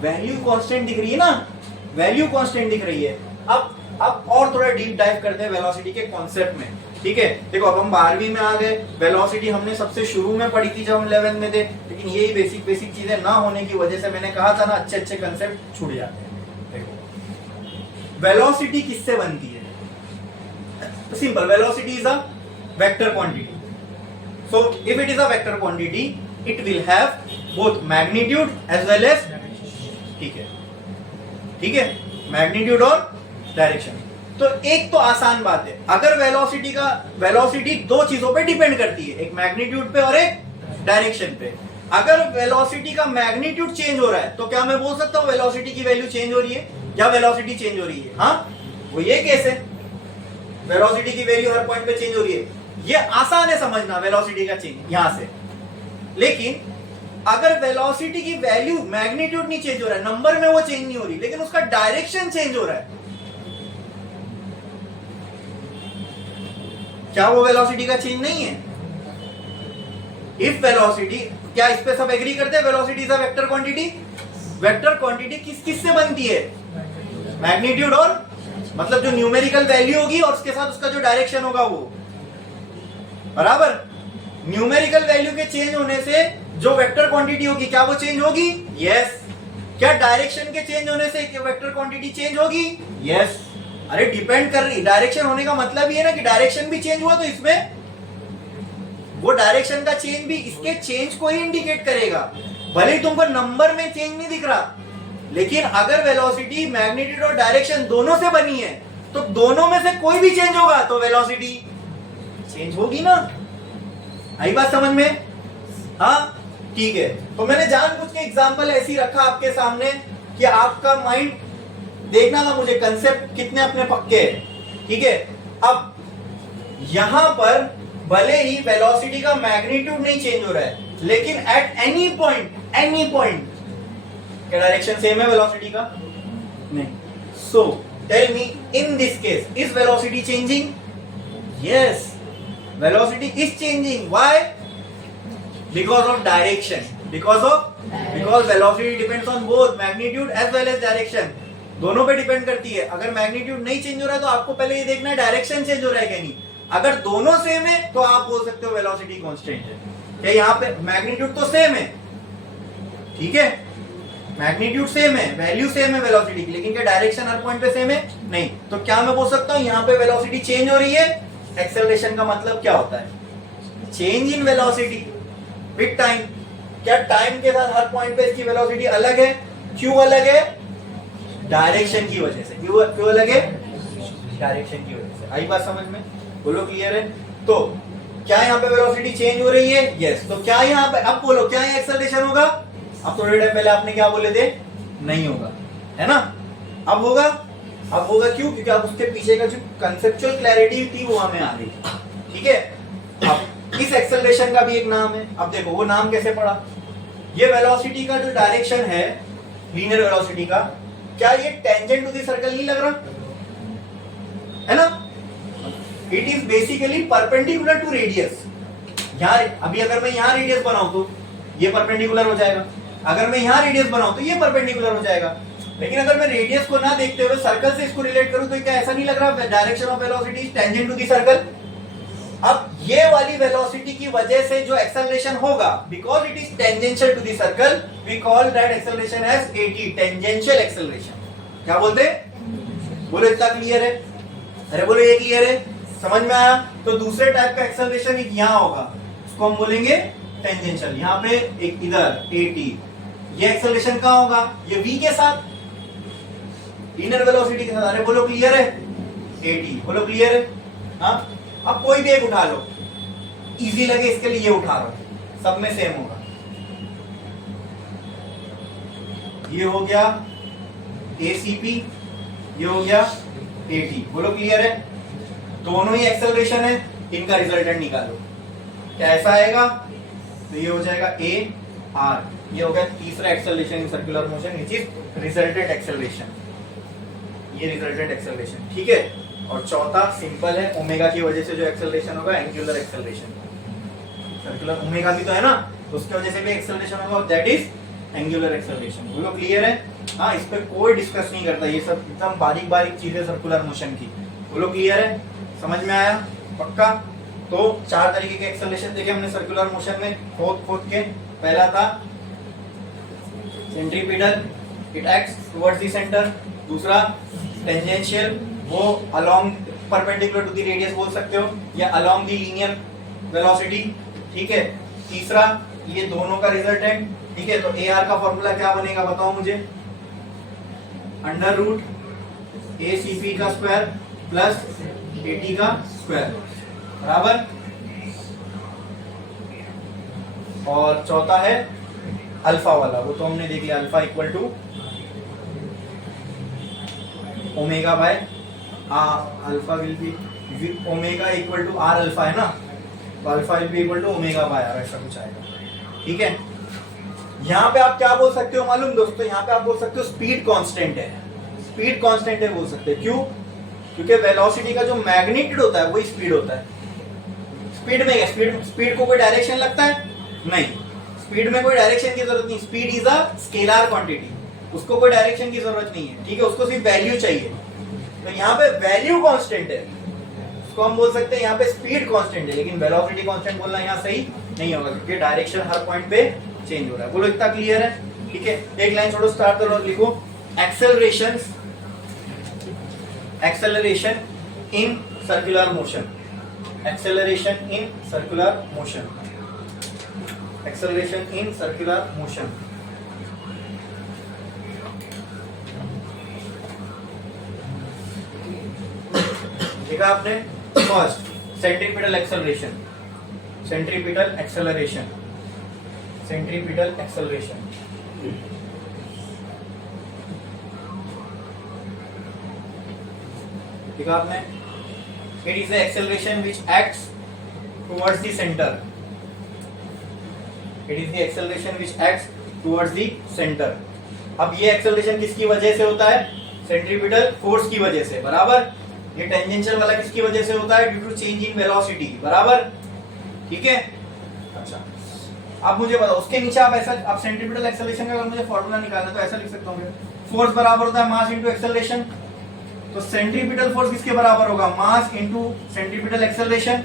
वैल्यू कांस्टेंट दिख रही है ना, वैल्यू कांस्टेंट दिख रही है। अब और थोड़ा डीप डाइव करते हैं वेलोसिटी के कॉन्सेप्ट में, ठीक है, देखो अब हम 12वीं में आ गए, वेलोसिटी हमने सबसे शुरू में पढ़ी थी जब हम 11th में थे, लेकिन यही बेसिक चीजें ना होने की वजह से मैंने कहा था ना अच्छे कंसेप्ट छूट जाते हैं। देखो वेलोसिटी किससे बनती है, simple, velocity is a vector quantity, so if it is a vector quantity it will have both magnitude as well as, ठीक है, मैग्नीट्यूड और डायरेक्शन। तो एक तो आसान बात है, अगर वेलोसिटी दो चीजों पे डिपेंड करती है, एक मैग्नीट्यूड पे और एक डायरेक्शन पे, अगर वेलोसिटी का मैग्नीट्यूड चेंज हो रहा है तो क्या मैं बोल सकता हूं वेलोसिटी की वैल्यू चेंज हो रही है या वेलोसिटी चेंज हो रही है, हाँ, वो ये केस है, वेलोसिटी की वैल्यू हर पॉइंट पे चेंज हो रही है, ये आसान है समझना वेलोसिटी का चेंज यहां से। लेकिन अगर वेलोसिटी की वैल्यू मैग्नीट्यूड नहीं चेंज हो रहा है, नंबर में वो चेंज नहीं हो रही, लेकिन उसका डायरेक्शन चेंज हो रहा है, क्या वो वेलोसिटी का चेंज नहीं है? इफ वेलोसिटी, क्या इस पे सब एग्री करते हैं, velocity is a vector quantity, vector quantity किस से बनती है, मैग्नीट्यूड और, मतलब जो न्यूमेरिकल वैल्यू होगी और उसके साथ उसका जो डायरेक्शन होगा वो, बराबर, न्यूमेरिकल वैल्यू के चेंज होने से जो वेक्टर क्वांटिटी होगी क्या वो चेंज होगी, यस, क्या डायरेक्शन के चेंज होने से वेक्टर क्वांटिटी चेंज होगी, यस, अरे डिपेंड कर रही, डायरेक्शन होने का मतलब ये ना कि डायरेक्शन भी चेंज हुआ तो इसमें वो डायरेक्शन का चेंज भी इसके चेंज को ही इंडिकेट करेगा, भले ही तुमको नंबर में चेंज नहीं दिख रहा, लेकिन अगर वेलोसिटी मैग्नीट्यूड और डायरेक्शन दोनों से बनी है तो दोनों में से कोई भी चेंज होगा तो वेलोसिटी चेंज होगी ना, आई बात समझ में, हाँ, ठीक है। तो मैंने जानबूझ के एग्जांपल ऐसी रखा आपके सामने कि आपका माइंड देखना था मुझे कंसेप्ट कितने अपने पक्के हैं, ठीक है। अब यहां पर भले ही वेलोसिटी का मैग्नीट्यूड नहीं चेंज हो रहा है, लेकिन एट एनी पॉइंट क्या डायरेक्शन सेम है वेलोसिटी का, नहीं, so tell me in this case is velocity changing, yes, velocity is changing, why, because of direction, because velocity depends on both magnitude as well as direction, दोनों पे depend करती है। अगर magnitude नहीं change हो रहा है तो आपको पहले ये देखना है डायरेक्शन चेंज हो रहा है क्या नहीं, अगर दोनों सेम है तो आप बोल सकते हो वेलोसिटी कांस्टेंट है, क्या यहाँ पे मैग्नीट्यूड तो सेम है, ठीक है, मैग्नीट्यूड सेम है, वैल्यू सेम है वेलोसिटी की, लेकिन क्या डायरेक्शन हर पॉइंट पे सेम है, नहीं, तो क्या मैं बोल सकता हूँ यहाँ पे वेलोसिटी चेंज हो रही है, एक्सेलरेशन का मतलब क्या होता है, change in velocity with time, क्या टाइम के साथ हर पॉइंट पे इसकी वेलोसिटी अलग है, क्यों अलग है, डायरेक्शन की वजह से, क्यों अलग है, डायरेक्शन की वजह से, आई बात समझ में, बोलो क्लियर है। तो क्या यहाँ पे वेलोसिटी चेंज हो रही है, यस, तो क्या यहाँ पे, अब बोलो क्या यहाँ एक्सेलरेशन होगा, अब थोड़े टाइम पहले आपने क्या बोले थे, नहीं होगा, है ना, अब होगा क्यों, क्योंकि अब उसके पीछे का जो कंसेप्चुअल क्लैरिटी थी वो हमें आ गई, ठीक है। अब इस एक्सेलरेशन का भी एक नाम है, अब देखो वो नाम कैसे पड़ा, ये वेलोसिटी का जो डायरेक्शन है लीनियर वेलोसिटी का, क्या ये टेंजेंट टू द सर्कल नहीं लग रहा है ना, it is basically perpendicular to radius, यार अभी अगर मैं यहाँ रेडियस बनाऊं तो ये परपेंडिकुलर हो जाएगा, अगर मैं यहाँ रेडियस बनाऊं तो ये परपेंडिकुलर हो जाएगा, लेकिन अगर मैं रेडियस को ना देखते हुए सर्कल से इसको रिलेट करूं तो क्या ऐसा नहीं लग रहा direction of velocity is tangent to the circle. अब ये वाली वेलोसिटी की वजह से जो एक्सेलरेशन होगा, because it is tangential to the circle, we call that acceleration as a t, tangential acceleration. क्या बोलते हैं, बोलो इतना क्लियर है, अरे बोलो ये क्लियर है, समझ में आया। तो दूसरे टाइप का एक्सेलरेशन एक यहाँ होगा, उसको हम बोलेंगे टेंजेंशियल, यहाँ पे एक इधर एटी, ये एक्सेलरेशन कहां होगा? ये v के साथ, लीनियर वेलोसिटी के साथ। अरे बोलो क्लियर है? at, बोलो क्लियर है? हाँ, अब कोई भी एक उठा लो, इजी लगे इसके लिए ये उठा लो, सब में सेम होगा। ये हो गया ACP, ये हो गया AT, बोलो क्लियर है? दोनों ही एक्सेलरेशन है, इनका रिजल्टेंट निकालो। क्या ऐसा आएगा? तो ये हो जाएगा AR, ये हो गया तीसरा acceleration in circular motion which is resultant acceleration, ये रिजल्टेंट एक्सेलरेशन, ठीक है। और चौथा सिंपल है, ओमेगा की वजह से जो एक्सेलरेशन होगा एंगुलर एक्सेलरेशन, सर्कुलर ओमेगा भी तो है ना, तो उसकी वजह से भी एक्सेलरेशन होगा, दैट इज एंगुलर एक्सेलरेशन। बोलो क्लियर है? हाँ, इस पे कोई डिस्कस नहीं करता, ये सब एकदम बारीक बारीक चीजें सर्कुलर मोशन की। बोलो क्लियर है? समझ में आया? पक्का? तो 4 तरीके के एक्सेलरेशन देखे हमने सर्कुलर मोशन में खोद के। पहला था centripetal, it acts towards the centre. दूसरा टेंजेंशियल, वो along perpendicular to the radius बोल सकते हो, या अलोंग द लीनियर वेलोसिटी, ठीक है। तीसरा ये दोनों का रिजल्टेंट, ठीक है। तो AR का फॉर्मूला क्या बनेगा बताओ मुझे? अंडर रूट ACP का स्क्वायर प्लस AT का स्क्वायर, बराबर। और चौथा है अल्फा वाला, वो तो हमने देख लिया, alpha equal to omega by alpha will be omega equal to r alpha है ना, तो alpha will be equal to omega by r, ऐसा कुछ आएगा, ठीक है। यहाँ पे आप क्या बोल सकते हो मालूम दोस्तों? यहाँ पे आप बोल सकते हो स्पीड कांस्टेंट है, स्पीड कांस्टेंट है बोल सकते हैं। क्यों? क्योंकि वेलोसिटी का जो मैग्नीट्यूड होता है वही स्पीड होता है। स्पीड में क्या, स्पीड को कोई डायरेक्शन लगता है? नहीं, स्पीड में कोई डायरेक्शन की जरूरत नहीं। Speed is a scalar quantity, उसको कोई डायरेक्शन की जरूरत नहीं है, ठीक है। उसको सिर्फ वैल्यू चाहिए। तो यहाँ पे वैल्यू कांस्टेंट है, उसको हम बोल सकते हैं यहाँ पे स्पीड कांस्टेंट है, लेकिन वेलोसिटी कांस्टेंट बोलना यहाँ सही नहीं होगा, क्योंकि डायरेक्शन हर पॉइंट पे चेंज हो रहा है। बोलो इतना क्लियर है? ठीक है, एक लाइन छोड़ो, स्टार्ट करो, लिखो acceleration in circular motion, acceleration in circular motion, acceleration in circular motion. देखा आपने? First centripetal acceleration, centripetal acceleration, centripetal acceleration. देखा आपने? It is the acceleration which acts towards the centre, it is the acceleration which acts towards the centre. अब ये acceleration किसकी वजह से होता है? सेंट्रीपिटल फोर्स की वजह से, बराबर। ये टेंजेंशियल वाला किसकी वजह से होता है? Due to change in velocity, बराबर, ठीक है। अच्छा, अब मुझे बताओ, उसके नीचे आप ऐसा, आप सेंट्रीपिटल एक्सेलरेशन का अगर मुझे फॉर्मूला निकालना तो ऐसा लिख सकता हूँ, फोर्स बराबर होता है मास इनटू एक्सेलरेशन। तो सेंट्रीपिटल फोर्स किसके बराबर होगा? Mass into centripetal acceleration.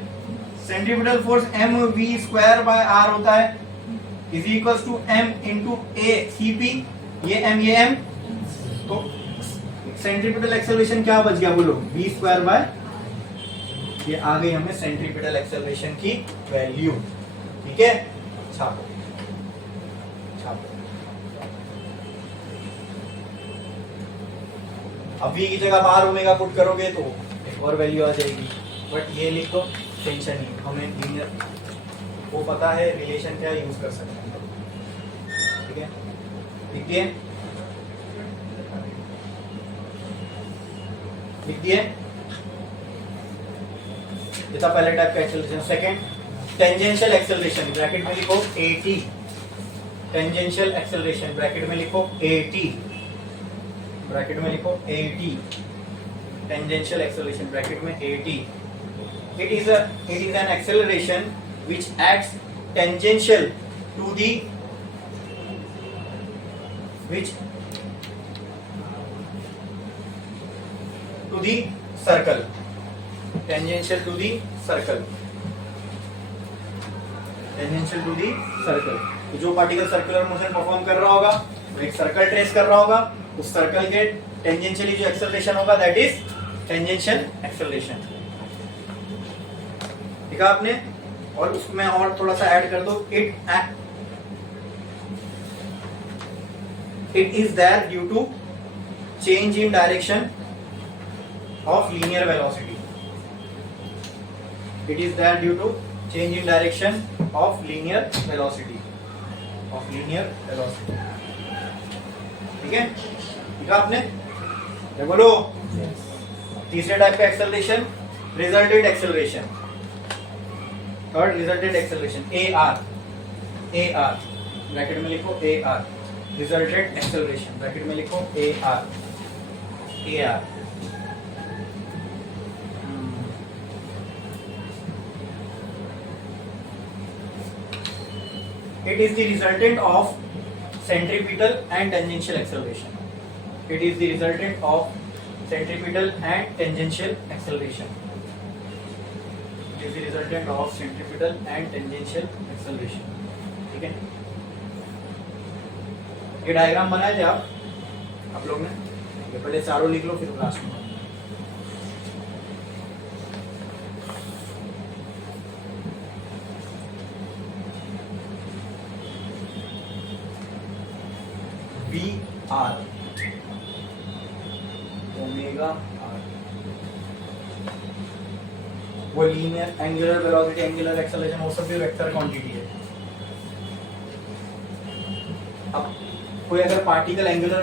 Centripetal force mv square by r होता है, is equals to m into ACP, ये m ये m। तो सेंट्रीपिटल एक्सेलरेशन क्या बच गया बोलो? v स्क्वायर बाय, ये आ गई हमें सेंट्रीपिटल एक्सेलरेशन की वैल्यू, ठीक है। छापो छापो। अब v की जगह बाहर ओमेगा पुट करोगे तो एक और वैल्यू आ जाएगी, बट ये लिख दो, टेंशन नहीं, हमें लीनियर वो पता है, रिलेशन क्या यूज कर सकते हैं, ठीक है। लिखिए, लिख दिए। ये था पहले टाइप का acceleration. Second tangential acceleration, bracket में लिखो AT, टेंजेंशियल एक्सेलरेशन ब्रैकेट में लिखो AT, ब्रैकेट में लिखो AT, टेंजेंशियल एक्सेलरेशन ब्रैकेट में AT। it is an acceleration which acts tangential to the circle, tangential to the circle, tangential to the circle। तो जो particle circular motion perform कर रहा होगा वो एक सर्कल ट्रेस कर रहा होगा, उस सर्कल के टेंजेंशियली जो एक्सेलरेशन होगा दैट इज टेंजेंशियल एक्सेलरेशन। ठीक है आपने? और उसमें और थोड़ा सा ऐड कर दो, It is there due to change in direction of linear velocity. It is there due to change in direction of linear velocity. ठीक है, ठीक है आपने ये बोलो। तीसरे टाइप का acceleration resultant acceleration, third resultant acceleration AR bracket में लिखो AR, रिजल्टेंट एक्सेलरेशन ब्रैकेट में लिखो AR। It is the resultant of centripetal and tangential acceleration. It is the resultant of centripetal and tangential acceleration. It is the resultant of centripetal and tangential acceleration. ठीक है, ये diagram बनाए थे आप लोग ने, ये पहले चारों लिख लो फिर लास्ट में। VR ओमेगा R वो linear angular velocity, angular acceleration, वो सब भी वेक्टर क्वांटिटी है। अब कोई अगर पार्टिकल एंगुलर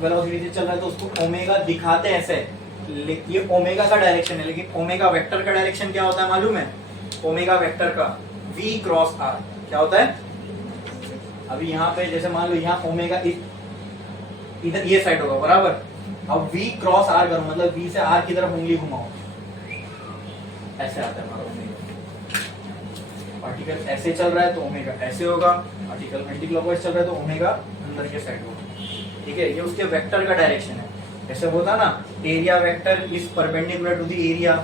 वेलोसिटी से चल रहा है तो उसको ओमेगा दिखाते ऐसे, ये ओमेगा का डायरेक्शन है, लेकिन ओमेगा वेक्टर का डायरेक्शन क्या होता है मालूम है? ओमेगा वेक्टर का V क्रॉस R क्या होता है? अभी यहाँ पे जैसे मान लो यहाँ ओमेगा इधर ये साइड होगा बराबर, अब V क्रॉस R करो मतलब V से R की तरफ उंगली घुमाओ, ऐसे आता है हमारा ओमेगा। पार्टिकल ऐसे चल रहा है तो ओमेगा ऐसे होगा, पार्टिकल एंटीक्लॉकवाइज चल रहा है तो ओमेगा अंदर के साइड होगा। ठीक है, ये उसके वेक्टर का डायरेक्शन है। जैसे होता ना area vector is perpendicular to the area,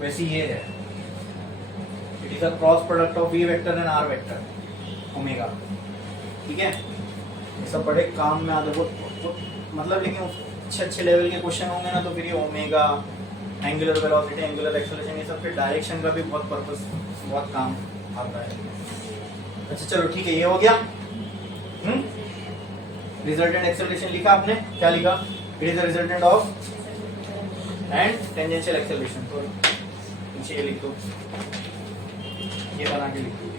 वैसे ये है, it is a cross product of V vector and R vector omega. ठीक है, ये सब बड़े काम में आते वो मतलब, लेकिन अच्छे लेवल के क्वेश्चन होंगे ना तो फिर ये omega, angular velocity, angular acceleration, ये सब फिर डायरेक्शन का भी बहुत पर्पस, बहुत काम आता है। अच्छा चलो ठीक है, ये हो गया। रिजल्टेंट एक्सेलरेशन लिखा आपने, क्या लिखा? It is the resultant of and tangential acceleration, तो नीचे ये लिख दो, ये बना के लिख दो।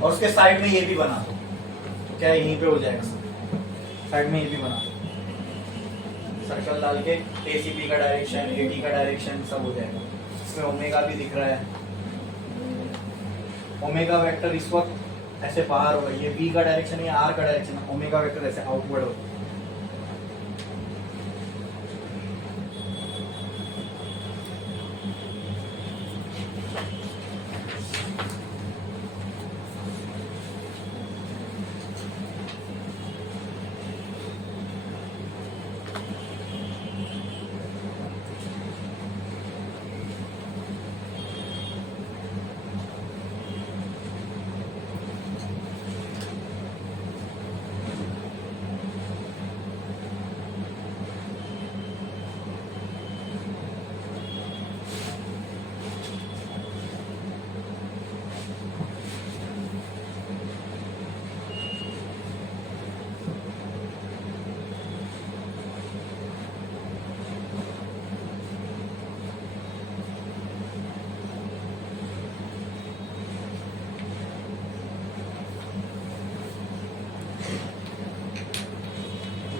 और उसके साइड में ये भी बना दो, तो क्या यहीं पे हो जाएगा सब, साइड में ये भी बना दो, सर्कल डाल के ACP का डायरेक्शन, AD का डायरेक्शन सब हो जाएगा। इसमें ओमेगा भी दिख रहा है, ओमेगा वेक्टर इस वक्त ऐसे बाहर होगा, ये V का डायरेक्शन है, R का डायरेक्शन है, ओमेगा वेक्टर ऐसे आउटवर्ड होगा।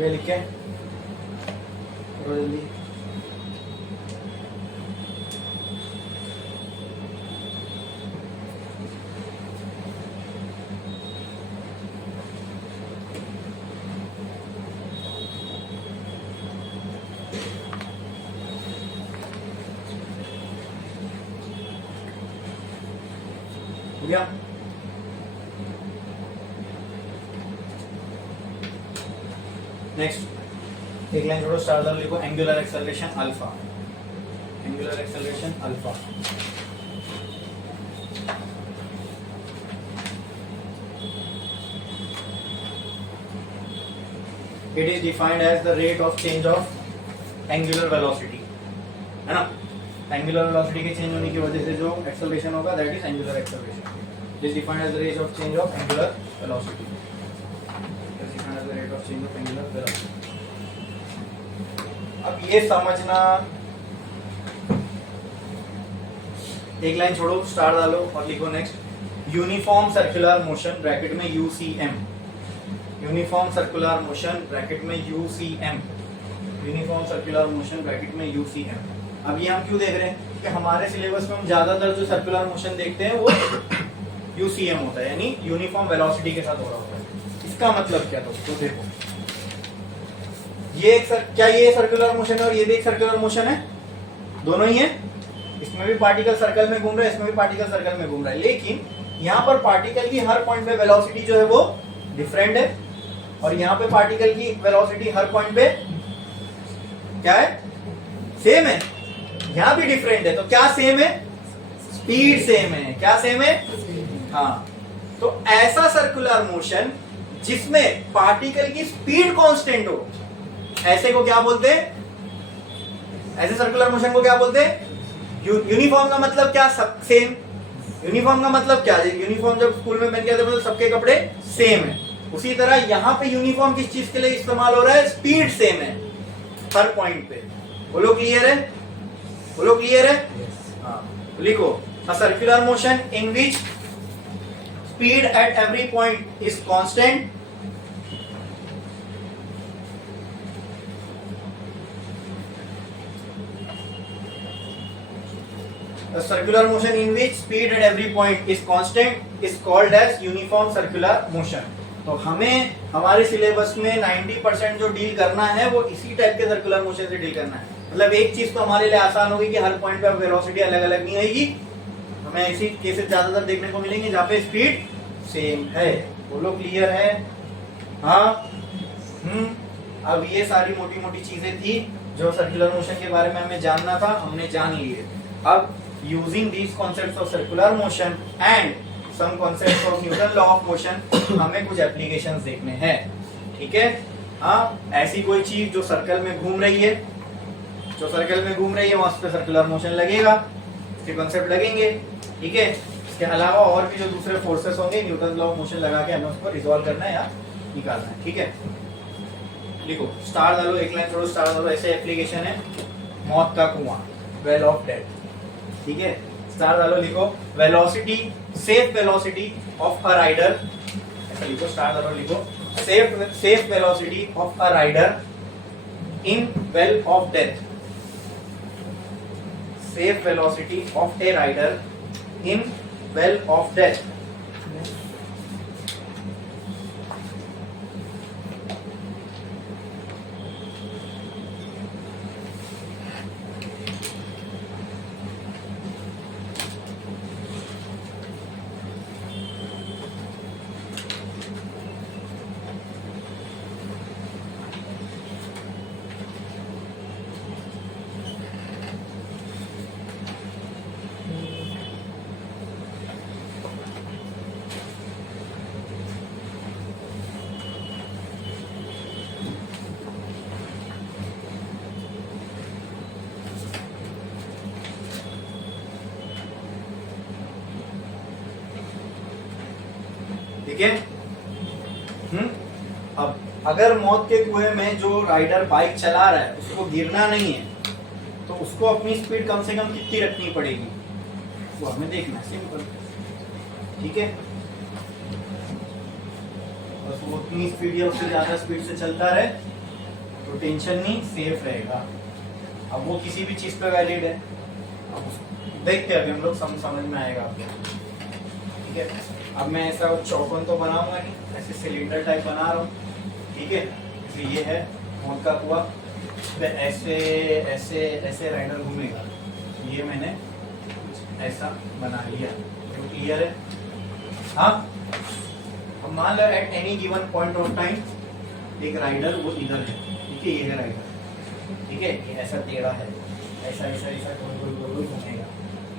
लिख के जल्दी हो गया। नेक्स्ट एक लाइन छोड़ो, स्टार लिखो angular acceleration alpha, angular acceleration alpha. It is defined as the rate of change of angular velocity, है ना। एंगुलर वेलोसिटी के चेंज होने की वजह से जो एक्सेलरेशन होगा that is angular acceleration. This defined as the rate of change of angular velocity. This defined as the rate of change of angular velocity. अब ये समझना, एक लाइन छोड़ो, स्टार डालो और लिखो next. Uniform circular motion bracket में UCM. Uniform circular motion bracket में UCM. Uniform circular motion bracket में यूसीएम. अब ये हम क्यों देख रहे हैं कि हमारे सिलेबस में हम ज्यादातर जो सर्कुलर मोशन देखते हैं वो यूसीएम होता है, यानी यूनिफॉर्म वेलोसिटी के साथ हो रहा होता है. इसका मतलब क्या दोस्तों, देखो ये क्या ये सर्कुलर मोशन है और ये भी एक सर्कुलर मोशन है, दोनों ही है. इसमें भी पार्टिकल सर्कल में घूम रहा है, इसमें भी पार्टिकल सर्कल में घूम रहा है, लेकिन यहाँ पर पार्टिकल की हर पॉइंट पे वेलोसिटी जो है वो डिफरेंट है और यहाँ पे पार्टिकल की वेलोसिटी हर पॉइंट पे क्या है, सेम है. यहाँ भी डिफरेंट है, तो क्या सेम है, स्पीड सेम है. क्या सेम है, हाँ. तो ऐसा सर्कुलर मोशन जिसमें पार्टिकल की स्पीड कांस्टेंट हो, ऐसे को क्या बोलते हैं, ऐसे सर्कुलर मोशन को क्या बोलते हैं, यूनिफॉर्म. का मतलब क्या, सब सेम. यूनिफॉर्म का मतलब क्या, यूनिफॉर्म जब स्कूल में पहन के आते मतलब सबके कपड़े सेम है. उसी तरह यहाँ पे यूनिफॉर्म किस चीज के लिए इस्तेमाल हो रहा है, स्पीड सेम है हर पॉइंट पे. बोलो क्लियर है, बोलो क्लियर है. हाँ, लिखो a circular motion in which speed at every point is constant. A circular motion in which speed at every point is constant is called as uniform circular motion. तो हमें हमारे सिलेबस में 90% जो डील करना है वो इसी टाइप के सर्कुलर मोशन से डील करना है. मतलब एक चीज तो हमारे लिए आसान होगी कि हर पॉइंट पे वेलोसिटी अलग अलग नहीं होगी. हमें ऐसी केसेस ज्यादातर देखने को मिलेंगे जहाँ पे स्पीड सेम है. बोलो क्लियर है, हाँ. अब ये सारी मोटी मोटी चीजें थी जो सर्कुलर मोशन के बारे में हमें जानना था, हमने जान लिए. अब using these concepts of circular motion and some concepts of Newton law of motion हमें कुछ एप्लीकेशंस देखने हैं. ठीक है, हाँ. ऐसी कोई चीज जो सर्कल में घूम रही है, जो सर्कल में घूम रही है वहां पे सर्कुलर मोशन लगेगा, इसके कॉन्सेप्ट लगेंगे. ठीक है, इसके अलावा और भी जो दूसरे फोर्सेस होंगे न्यूटन लॉ ऑफ मोशन लगा के हमें उसको रिजॉल्व करना है या निकालना है. ठीक है, लिखो स्टार डालो, एक लाइन छोड़ो, स्टार डालो. ऐसे एप्लीकेशन है मौत का कुआं, वेल ऑफ डेथ. ठीक है, स्टार डालो, लिखो velocity, safe velocity of a rider. ऐसा लिखो, स्टार डालो, लिखो safe velocity of a rider in well of death. Safe velocity of a rider in well of death. ठीक है. अब अगर मौत के कुएं में जो राइडर बाइक चला रहा है उसको गिरना नहीं है तो उसको अपनी स्पीड कम से कम कितनी रखनी पड़ेगी वो हमें देखना है. सिंपल. ठीक है, बस वो उतनी स्पीड या उससे ज्यादा स्पीड से चलता रहे तो टेंशन नहीं, सेफ रहेगा. अब वो किसी भी चीज पे वैलिड है. अब देखते हैं, अभी हम लोग समझ में आएगा आपको. ठीक है, अब मैं ऐसा चौकोन तो बनाऊंगा नहीं, ऐसे सिलेंडर टाइप बना रहा हूँ. ठीक है, तो ये है मौत का कुआं. ऐसे ऐसे ऐसे राइडर घूमेगा. ये मैंने ऐसा बना लिया. तो क्लियर है, हाँ. अब मान लो at any given point of time एक राइडर वो इधर है. ठीक है, ये है राइडर. ठीक है, ये ऐसा टेढ़ा है, ऐसा ऐसा ऐसा गोल गोल गोल घूमेगा.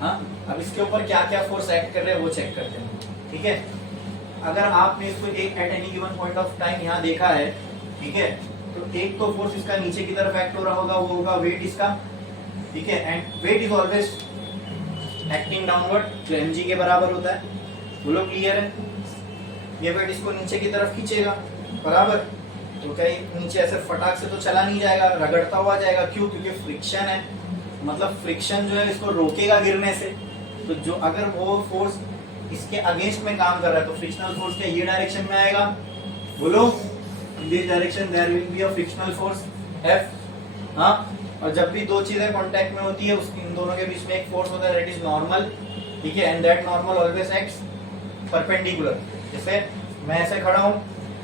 हाँ, अब इसके ऊपर क्या क्या फोर्स एक्ट कर रहे हैं वो चेक करते हैं. ठीक है, अगर आपने इसको एक eight any given point of time यहाँ देखा है, ठीक है, तो एक तो फोर्स इसका नीचे की तरफ एक्ट हो रहा होगा, वो होगा वेट इसका. ठीक है, and weight is always acting downward, जो mg के बराबर होता है। बोलो क्लियर है? ये वेट इसको नीचे की तरफ खींचेगा, बराबर, तो क्या नीचे ऐसे फटाक से तो चला नहीं जाएगा, रगड़ता हुआ जाएगा। क्यों? क्योंकि फ्रिक्शन है, मतलब फ्रिक्शन जो है इसको रोकेगा गिरने से। तो जो अगर वो फोर्स इसके अगेंस्ट में काम कर रहा है तो फ्रिक्शनल फोर्स क्या ये डायरेक्शन में आएगा? बोलो, in this direction there will be a frictional force F। हाँ, और जब भी दो चीजें कांटेक्ट में होती है इन दोनों के बीच में एक फोर्स होता है, दैट इज नॉर्मल, ठीक है, and that normal always acts perpendicular. जैसे मैं ऐसे खड़ा हूँ,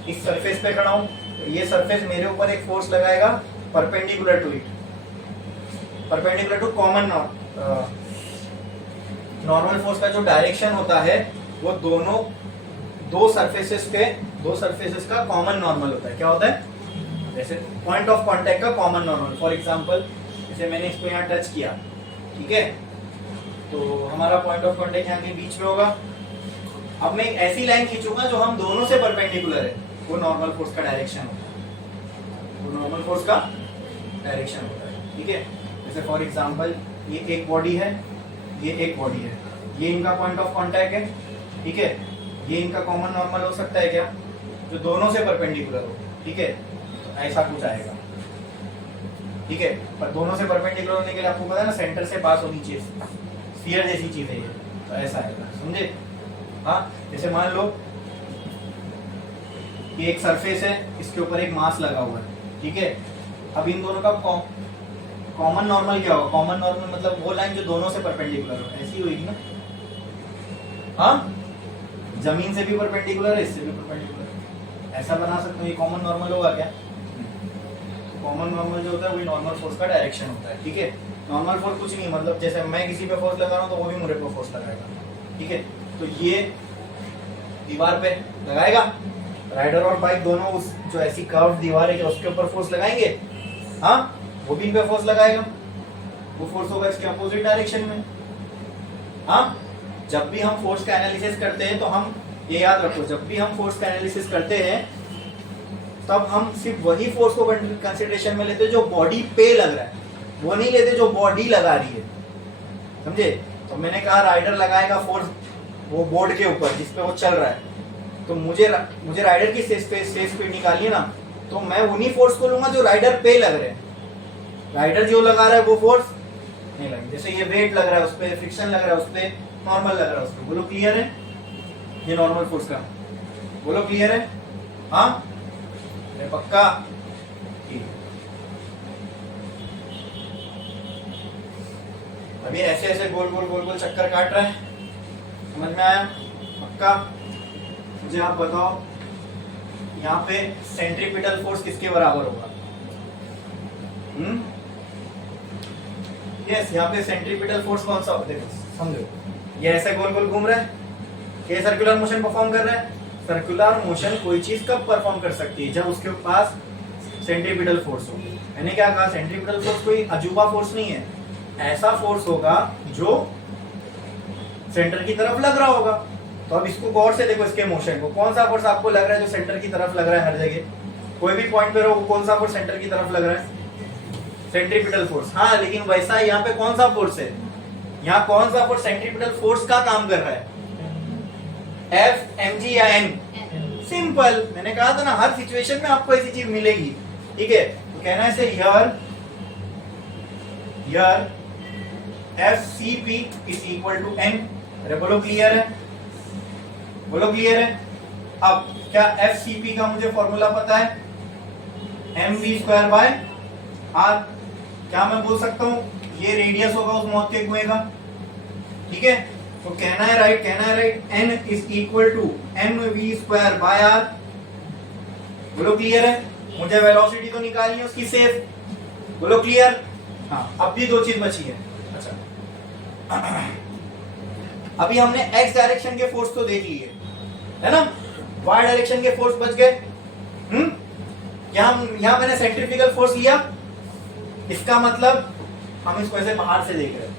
इस सरफेस पे खड़ा हूँ, तो ये सरफेस मेरे ऊपर एक फोर्स लगाएगा perpendicular to it, perpendicular to common normal force का जो डायरेक्शन होता है वो दोनों दो सरफेसेस का कॉमन नॉर्मल होता है। क्या होता है? जैसे पॉइंट ऑफ कांटेक्ट का कॉमन नॉर्मल। फॉर एग्जांपल जैसे मैंने इसको यहाँ टच किया, ठीक है, तो हमारा पॉइंट ऑफ कांटेक्ट यहाँ के बीच में होगा। अब मैं एक ऐसी लाइन खींचूंगा जो हम दोनों से परपेंडिकुलर है, वो नॉर्मल फोर्स का डायरेक्शन होता है, वो नॉर्मल फोर्स का डायरेक्शन होता है, ठीक है। जैसे फॉर एग्जांपल ये एक बॉडी है, ये एक बॉडी है, ये इनका पॉइंट ऑफ कांटेक्ट है, ठीक है, ये इनका कॉमन नॉर्मल हो सकता है क्या, जो दोनों से परपेंडिकुलर हो, ठीक है, तो ऐसा कुछ आएगा, ठीक है। पर दोनों से परपेंडिकुलर होने के लिए आपको पता है ना, सेंटर से पास होनी चाहिए, स्फीयर जैसी चीज है ये, तो ऐसा आएगा, समझे? हाँ, जैसे मान लो ये एक सरफेस है, इसके ऊपर एक मास लगा हुआ है, ठीक है। अब इन दोनों का कॉमन नॉर्मल क्या होगा? कॉमन नॉर्मल मतलब वो लाइन जो दोनों से परपेंडिकुलर हो, ऐसी होगी ना। हाँ, जमीन से भी परपेंडिकुलर है, इससे भी परपेंडिकुलर, ऐसा बना सकते हो। ये कॉमन नॉर्मल होगा क्या? कॉमन नॉर्मल जो होता है वही नॉर्मल फोर्स का डायरेक्शन होता है, ठीक है। नॉर्मल फोर्स कुछ नहीं, मतलब जैसे मैं किसी पे फोर्स लगा रहा हूँ तो वो भी मुझे पे फोर्स लगाएगा, ठीक है। तो ये दीवार पे लगाएगा, राइडर और बाइक दोनों उस जो ऐसी कर्व दीवार है उसके ऊपर फोर्स लगाएंगे, हाँ, वो भी इन पे फोर्स लगाएगा, वो फोर्स होगा इसके अपोजिट डायरेक्शन में। हाँ, जब भी हम फोर्स का एनालिसिस करते हैं तो हम ये याद रखो, जब भी हम फोर्स का एनालिसिस करते हैं तब हम सिर्फ वही फोर्स को कंसिडरेशन में लेते हैं जो बॉडी पे लग रहा है, वो नहीं लेते जो बॉडी लगा रही है, समझे? तो मैंने कहा राइडर लगाएगा फोर्स वो बोर्ड के ऊपर जिसपे वो चल रहा है, तो मुझे राइडर की स्पेस निकालनी है ना, तो मैं उन्हीं फोर्स को लूंगा जो राइडर पे लग रहे हैं। राइडर जो लगा रहा है वो फोर्स नहीं लगेगी। जैसे ये वेट लग रहा है, उस पर फ्रिक्शन लग रहा है, उस पर नॉर्मल लग रहा है, उस पर। बोलो क्लियर है? ये नॉर्मल फोर्स का, बोलो क्लियर है? हाँ, पक्का? अभी ऐसे ऐसे गोल गोल गोल गोल चक्कर काट रहा है, समझ में आया? पक्का? मुझे आप बताओ यहाँ पे सेंट्रीपिटल फोर्स किसके बराबर होगा? यस, यहाँ पे सेंट्रीपिटल फोर्स कौन सा होता है? देखो समझो, ये ऐसे गोल गोल घूम रहा है, ये सर्कुलर मोशन परफॉर्म कर रहा है। सर्कुलर मोशन कोई चीज कब परफॉर्म कर सकती है? जब उसके पास सेंट्रीपिटल फोर्स हो। मैंने क्या कहा? सेंट्रीपिटल फोर्स कोई अजूबा फोर्स नहीं है, ऐसा फोर्स होगा जो सेंटर की तरफ लग रहा होगा। तो अब इसको गौर से देखो, इसके मोशन को, कौन सा फोर्स आपको लग रहा है जो सेंटर की तरफ लग रहा है? हर जगह कोई भी पॉइंट पे रहो, कौन सा फोर्स सेंटर की तरफ लग रहा है? Centripetal force. हाँ, लेकिन वैसा यहाँ पे कौन सा फोर्स है? यहाँ कौन सा फोर्स सेंट्रीपिटल फोर्स का काम कर रहा है? F, mg या n? सिंपल, मैंने कहा था ना, हर सिचुएशन में आपको ऐसी चीज मिलेगी, ठीक है। तो कहना है से here FCP is equal to n। अरे बोलो क्लियर है? बोलो क्लियर है? अब क्या FCP का मुझे फॉर्मूला पता है? mv² by r। क्या मैं बोल सकता हूँ ये रेडियस होगा उस मौत के कुएं का, ठीक है। तो कहना है right, n is equal to mv² by r। बोलो क्लियर है? मुझे वेलोसिटी तो निकालनी है उसकी सेफ, बोलो क्लियर? हाँ, अब भी दो चीज बची है। अच्छा, अभी हमने x डायरेक्शन के फोर्स तो देख लिए है ना, y डायरेक्शन के फोर्स बच गए। यहाँ मैंने सेंट्रीफ्यूगल फोर्स लिया, इसका मतलब हम इसको ऐसे बाहर से देख रहे हैं।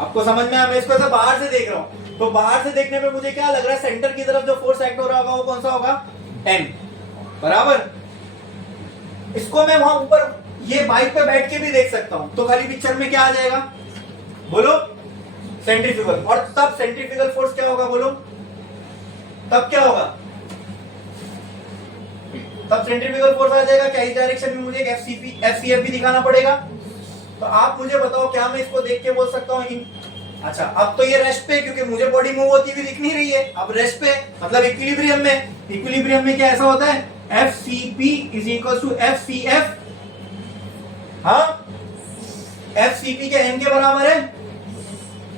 आपको समझ में आया? मैं इसको ऐसे बाहर से देख रहा हूं, तो बाहर से देखने पे मुझे क्या लग रहा है? सेंटर की तरफ जो फोर्स एक्ट हो रहा होगा वो कौन सा होगा? n, बराबर। इसको मैं वहां ऊपर ये बाइक पे बैठ के भी देख सकता हूं, तो खाली पिक्चर में क्या आ जाएगा बोलो, सेंट्रीफ्यूगल। और तब सेंट्रीफ्यूगल फोर्स क्या होगा बोलो, तब क्या होगा, तब सेंट्रीफ्यूगल फोर्स आ जाएगा क्या, इस डायरेक्शन में मुझे एक एफसीएफ भी दिखाना पड़ेगा। तो आप मुझे बताओ क्या मैं इसको देख के बोल सकता हूँ अच्छा अब तो ये रेस्ट पे, क्योंकि मुझे बॉडी मूव होती हुई दिख नहीं रही है, अब रेस्ट पे मतलब इक्विलिब्रियम में। इक्विलिब्रियम में क्या ऐसा होता है, FCP is equal to FCF, हाँ एफसीपी के एम के बराबर है,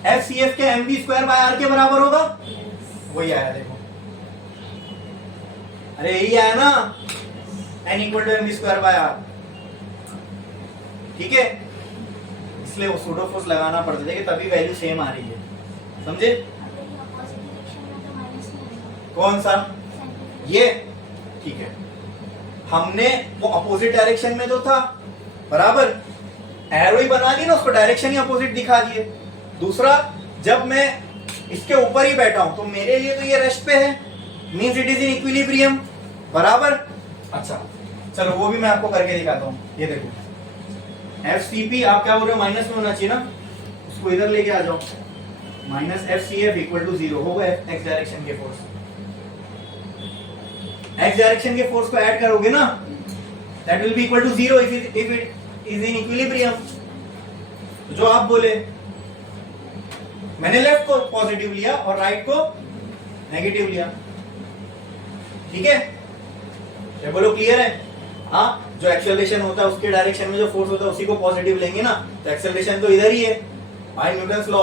एफसीएफ के एमवी स्क्वायर बाय आर के बराबर होगा, वही आया देखो, अरे यही आया ना, n equal to m v square by r, ठीक है। इसलिए वो सूडो फोर्स लगाना पड़ता है कि तभी वैल्यू सेम आ रही है, समझे। कौन सा, ये ठीक है, हमने वो अपोजिट डायरेक्शन में जो था बराबर एरो ही बना दी ना, उसको डायरेक्शन ही अपोजिट दिखा दिए। दूसरा, जब मैं इसके ऊपर ही बैठा हूं तो मेरे लिए तो ये रेस्ट पे है, means it is in equilibrium बराबर। अच्छा चलो वो भी मैं आपको करके दिखाता हूं, ये देखो एफसीपी आप क्या बोल रहे हो, माइनस में होना चाहिए ना, उसको इधर लेके आ जाओ, माइनस एफसीएफ इक्वल टू 0 होगा एक्स डायरेक्शन के फोर्स, एक्स डायरेक्शन के फोर्स को ऐड करोगे ना, that will be equal to 0 if it is in equilibrium. जो आप बोले, मैंने लेफ्ट को पॉजिटिव लिया और राइट को नेगेटिव लिया, ठीक है, ये बोलो क्लियर है। हाँ, जो एक्सेलरेशन होता है उसके डायरेक्शन में जो फोर्स होता है उसी को पॉजिटिव लेंगे ना, तो एक्सेलरेशन तो इधर ही है, बाय न्यूटन्स लॉ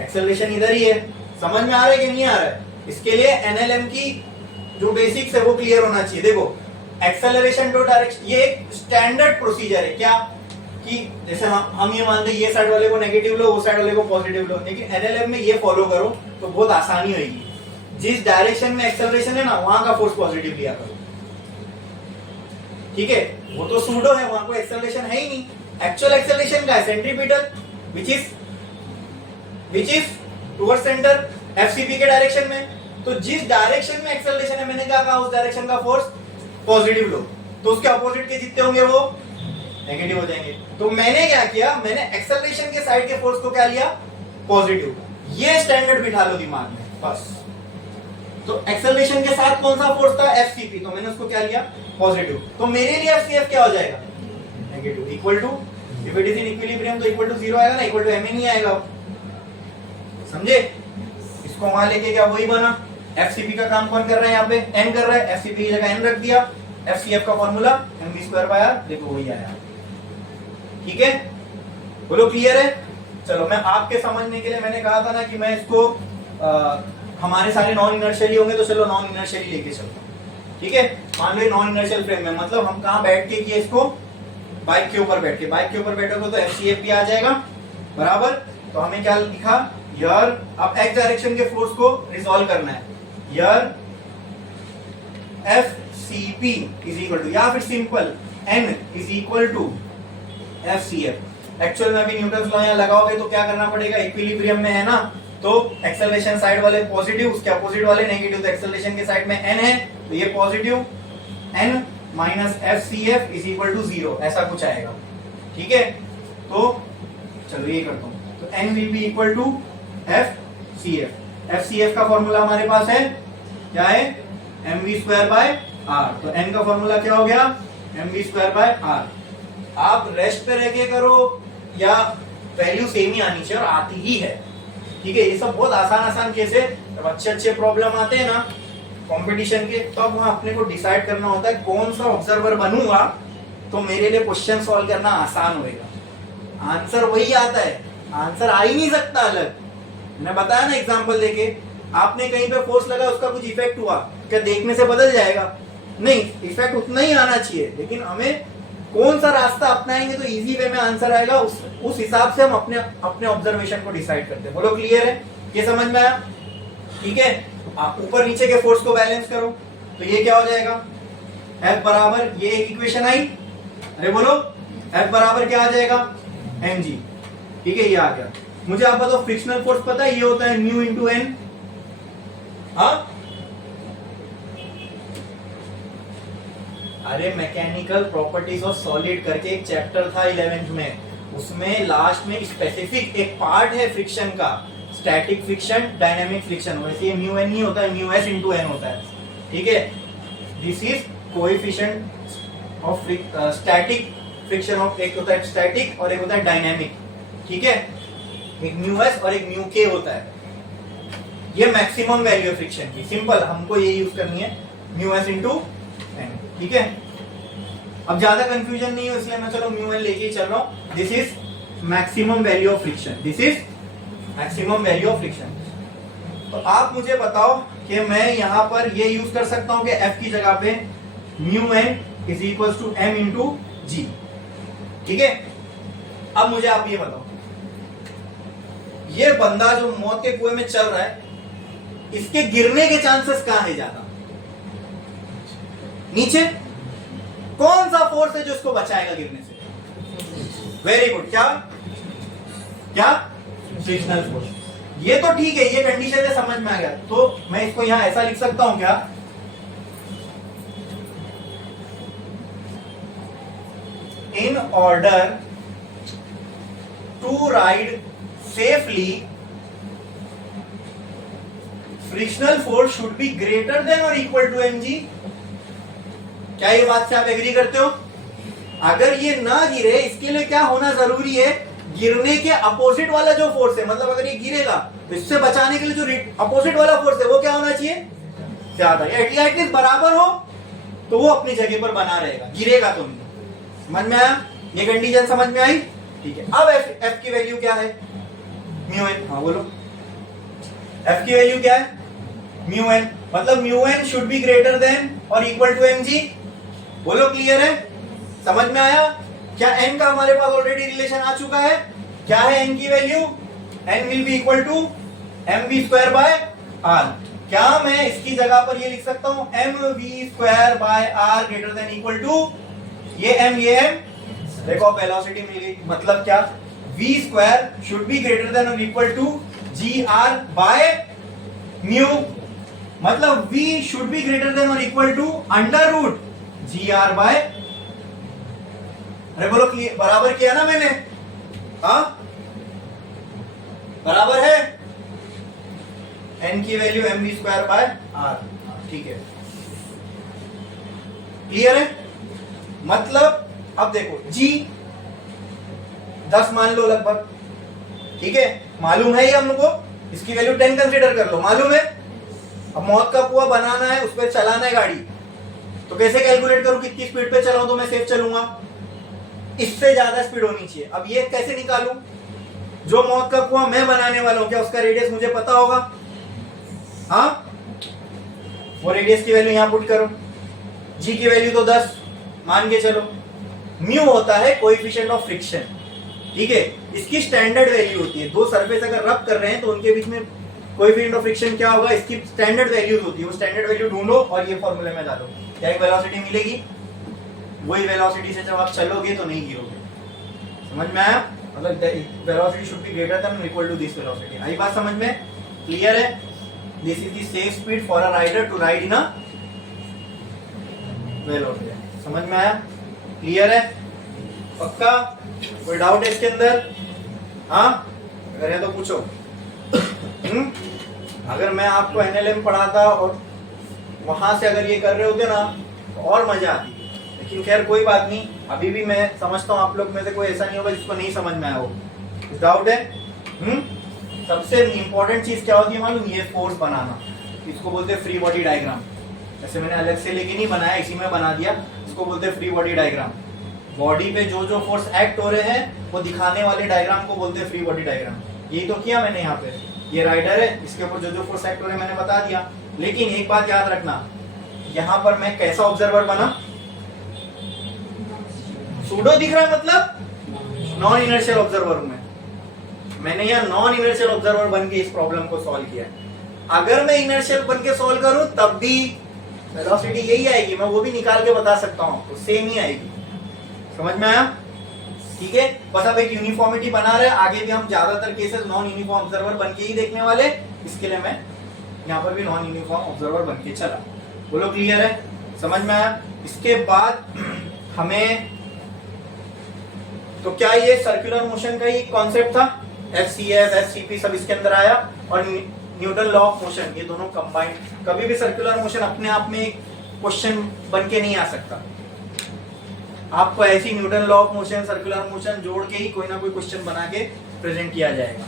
एक्सेलरेशन इधर ही है। समझ में आ रहा है कि नहीं आ रहा है, इसके लिए एनएलएम की जो बेसिक्स है वो क्लियर होना चाहिए। देखो एक्सेलरेशन टू डायरेक्शन, ये एक स्टैंडर्ड प्रोसीजर है क्या, कि जैसे हम ये मानते हैं ये साइड वाले को नेगेटिव लो, वो साइड वाले को पॉजिटिव लो, लेकिन एनएलएम में ये फॉलो करो तो बहुत आसानी होगी। जिस डायरेक्शन में एक्सेलरेशन है ना, वहां का फोर्स पॉजिटिव लिया करो, ठीक है। वो तो सूडो है, वहां कोई एक्सेलरेशन है ही नहीं। एक्चुअल एक्सेलरेशन का है centripetal, which is towards centre FCP के डायरेक्शन में। तो जिस डायरेक्शन में एक्सेलरेशन है, मैंने क्या कहा, उस डायरेक्शन का फोर्स पॉजिटिव लो, तो उसके अपोजिट के जितने होंगे वो नेगेटिव हो जाएंगे। तो मैंने क्या किया, मैंने एक्सेलरेशन के साइड के फोर्स को क्या लिया, पॉजिटिव। ये स्टैंडर्ड बिठा लो दिमाग में बस। तो एक्सेलरेशन के साथ कौन सा फोर्स था, एफसीपी, तो मैंने उसको क्या लिया, पॉजिटिव। तो मेरे लिए एफसीएफ क्या हो जाएगा, negative, equal to, if it is in equilibrium तो इक्वल टू 0 आएगा ना, इक्वल टू एम ही नहीं आएगा, समझे। इसको वहां लेके क्या वही बना, एफसीपी का काम कौन कर रहा है, यहाँ पे एन कर रहा है, एफसीपी की जगह एन रख दिया, एफसीएफ का formula m v square by r, देखो वही आया, ठीक है। बोलो क्लियर है। चलो मैं आपके समझने के लिए मैंने कहा था ना कि मैं इसको हमारे सारे नॉन इनर्शियल होंगे, तो चलो नॉन इनर्शियल लेके चलता हूं, ठीक है। मान लो नॉन इनर्शियल फ्रेम में, मतलब हम कहां बैठ के किए इसको, बाइक के ऊपर बैठ के, बाइक के ऊपर बैठोगे तो एफसीएफ भी आ जाएगा बराबर। तो हमें क्या लिखा, यार अब एक्स डायरेक्शन के फोर्स को रिजॉल्व करना है, यार एफसीपी इज इक्वल टू, या फिर simple N is equal to FCF. Actual में अभी न्यूटन्स लॉ यहां लगाओगे तो क्या करना पड़ेगा, इक्विलिब्रियम में है ना, तो एक्सेलरेशन साइड वाले पॉजिटिव, उसके अपोजिट वाले नेगेटिव, तो एक्सेलरेशन के साइड में एन है तो ये positive, N minus FCF is equal to 0, ऐसा कुछ आएगा, ठीक है। तो चलो ये करता हूं, तो N will be equal to FCF. FCF का फॉर्मूला हमारे पास है, क्या है, एमवी स्क्वायर बाय आर। तो एन का फॉर्मूला क्या हो गया, एमवी स्क्वायर बाय आर। आप रेस्ट पे रह के करो या वैल्यू सेम ही आनी चाहिए, और आती ही है, ठीक है। ये सब बहुत आसान केस है। जब अच्छे प्रॉब्लम आते हैं ना कंपटीशन के, तब वहां अपने को डिसाइड करना होता है कौन सा ऑब्जर्वर बनूंगा तो मेरे लिए क्वेश्चन सॉल्व करना आसान होगा। आंसर वही आता है, आंसर आ ही नहीं सकता अलग। मैंने बताया ना एग्जांपल देके, आपने कहीं पे फोर्स लगा, उसका कुछ इफेक्ट हुआ, क्या देखने से बदल जाएगा, नहीं, इफेक्ट उतना ही आना चाहिए, लेकिन हमें कौन सा रास्ता अपनाएंगे तो इजी वे में आंसर आएगा, उस हिसाब से हम अपने ऑब्जर्वेशन को डिसाइड करते हैं। बोलो क्लियर है, ये समझ में आया, ठीक है। आप ऊपर नीचे के फोर्स को बैलेंस करो तो ये क्या हो जाएगा, F बराबर, ये एक इक्वेशन आई, अरे बोलो F बराबर क्या आ जाएगा, mg, ठीक है, ये आ गया। मुझे आप बताओ फ्रिक्शनल फोर्स पता है, ये होता है न्यू इंटू एन। हाँ अरे मैकेनिकल प्रॉपर्टीज ऑफ सॉलिड करके एक चैप्टर था 11th में, उसमें लास्ट में स्पेसिफिक एक पार्ट है फ्रिक्शन का, स्टैटिक फ्रिक्शन, डायनामिक फ्रिक्शन। वैसे ये म्यू एन नहीं होता है, म्यू एस इंटू एन होता है, ठीक है। This is coefficient of static friction of, एक होता है स्टैटिक और एक होता है डायनामिक, ठीक है। एक म्यू एस और एक म्यू के होता है। ये मैक्सिमम वैल्यू है फ्रिक्शन की, सिंपल, हमको ये यूज करनी है, म्यू एस इंटू एन, ठीक है। अब ज्यादा कंफ्यूजन नहीं हो इसलिए मैं चलो म्यू एन लेके ही चल रहा हूं। This is maximum value of friction, this is maximum value of friction. तो आप मुझे बताओ कि मैं यहां पर ये यूज कर सकता हूं कि एफ की जगह पे mu N is equal to M into G, ठीक है। अब मुझे आप ये बताओ, ये बंदा जो मौत के कुएं में चल रहा है, इसके गिरने के चांसेस कहां है ज्यादा? नीचे। कौन सा फोर्स है जो इसको बचाएगा गिरने से? वेरी गुड, क्या क्या? Frictional force. ये तो ठीक है, ये कंडीशन है, समझ में आ गया। तो मैं इसको यहां ऐसा लिख सकता हूं क्या, in order to ride safely frictional force should be greater than or equal to mg। क्या ये बात से आप एग्री करते हो? अगर ये ना गिरे, इसके लिए क्या होना जरूरी है? गिरने के अपोजिट वाला जो फोर्स है, मतलब अगर ये गिरेगा तो इससे बचाने के लिए जो अपोजिट वाला फोर्स है वो क्या होना चाहिए? ज्यादा, या एटलीस्ट बराबर हो तो वो अपनी जगह पर बना रहेगा, गिरेगा तो नहीं। समझ में आया? ये कंडीशन समझ में आई? ठीक है। अब एफ की वैल्यू क्या है? Mu N. हाँ बोलो, एफ की वैल्यू क्या है? Mu N. मतलब mu N should be greater than और इक्वल टू एम जी। बोलो, क्लियर है? समझ में आया? क्या एन का हमारे पास ऑलरेडी रिलेशन आ चुका है? क्या है एन की value? N will be equal to M we square by R. क्या मैं इसकी जगह पर ये लिख सकता हूं, M we square by R greater than equal to ये एम, देखो वेलोसिटी मिल गई। मतलब क्या? v square should be greater than और equal to G R by mu. मतलब v should be greater than और equal to under root G R by. अरे बोलो, बराबर किया ना मैंने? हाँ, बराबर है। n की value m we square by r, ठीक है। क्लियर है? मतलब अब देखो, g 10 मान लो लगभग, ठीक है, मालूम है ये हम लोग को। इसकी वैल्यू 10 कंसीडर कर लो, मालूम है। अब मौत का कुआं बनाना है, उस पर चलाना है गाड़ी, तो कैसे कैलकुलेट करूं कितनी स्पीड पे चलाऊं तो मैं सेफ चलूंगा? इससे ज्यादा स्पीड होनी चाहिए। अब ये कैसे निकालूं? जो मौत का कुआं मैं बनाने वाला हूं, क्या उसका रेडियस मुझे पता होगा? हाँ, वो रेडियस की वैल्यू यहां पुट करो। g की वैल्यू तो 10 मान के चलो। म्यू होता है कोएफिशिएंट ऑफ फ्रिक्शन, ठीक है। इसकी स्टैंडर्ड वैल्यू होती है। दो सरफेस अगर रब कर रहे हैं तो उनके बीच में कोएफिशिएंट ऑफ फ्रिक्शन क्या होगा? इसकी स्टैंडर्ड वैल्यूज होती है। वो स्टैंडर्ड वैल्यू ढूंढो और ये फॉर्मूले में डालो, क्या एक वेलोसिटी मिलेगी। वही वेलोसिटी से जब आप चलोगे तो नहीं गिरोगे। समझ में आया? मतलब velocity should be greater than equal to this velocity. आई बात समझ में? क्लियर है? This is the safe speed for a rider to ride in a velocity. समझ में आया? क्लियर है? पक्का? कोई डाउट है इसके अंदर? हाँ, अगर है तो पूछो। अगर मैं आपको एनएलएम पढ़ाता और वहां से अगर ये कर रहे होते ना तो और मजा आती। लेकिन खैर कोई बात नहीं, अभी भी मैं समझता हूँ आप लोग में से कोई ऐसा नहीं होगा जिसको नहीं समझ में आया हो। कुछ डाउट है? सबसे इंपॉर्टेंट चीज क्या होती है मालूम? ये फोर्स बनाना। इसको बोलते हैं फ्री बॉडी डायग्राम। जैसे मैंने अलग से लेके नहीं बनाया, इसी में बना दिया। इसको बोलते हैं फ्री बॉडी डायग्राम। बॉडी पे जो जो फोर्स एक्ट हो रहे हैं वो दिखाने वाले डायग्राम को बोलते हैं फ्री बॉडी डायग्राम। यही तो किया मैंने यहाँ पे। ये राइडर है, इसके ऊपर जो जो फोर्स एक्ट हो रहे हैं मैंने बता दिया। लेकिन एक बात याद रखना, यहाँ पर मैं कैसा ऑब्जर्वर बना? सूडो दिख रहा है, मतलब नॉन इनर्शियल ऑब्जर्वर हूं मैंने यहाँ नॉन इनर्शियल ऑब्जर्वर बन के इस प्रॉब्लम को सॉल्व किया। अगर मैं इनर्शियल बन के सॉल्व करूं तब भी वेलोसिटी यही आएगी, मैं वो भी निकाल के बता सकता हूं, तो सेम ही आएगी। समझ में आया? ठीक है, बस अब एक यूनिफॉर्मिटी बना रहे। आगे भी हम ज्यादातर केसेस नॉन यूनिफॉर्म ऑब्जर्वर बन के ही देखने वाले, इसके लिए मैं यहाँ पर भी नॉन यूनिफॉर्म ऑब्जर्वर बन के चला। बोलो क्लियर है? समझ में आया? इसके बाद हमें तो क्या ये सर्कुलर मोशन का ही कॉन्सेप्ट था, FCF FCP सब इसके अंदर आया, और न्यूटन लॉ ऑफ मोशन, ये दोनों कंबाइंड। कभी भी सर्कुलर मोशन अपने आप में एक क्वेश्चन बन के नहीं आ सकता, आपको ऐसी Newton law of motion circular motion जोड़ के ही कोई ना कोई क्वेश्चन बना के प्रेजेंट किया जाएगा।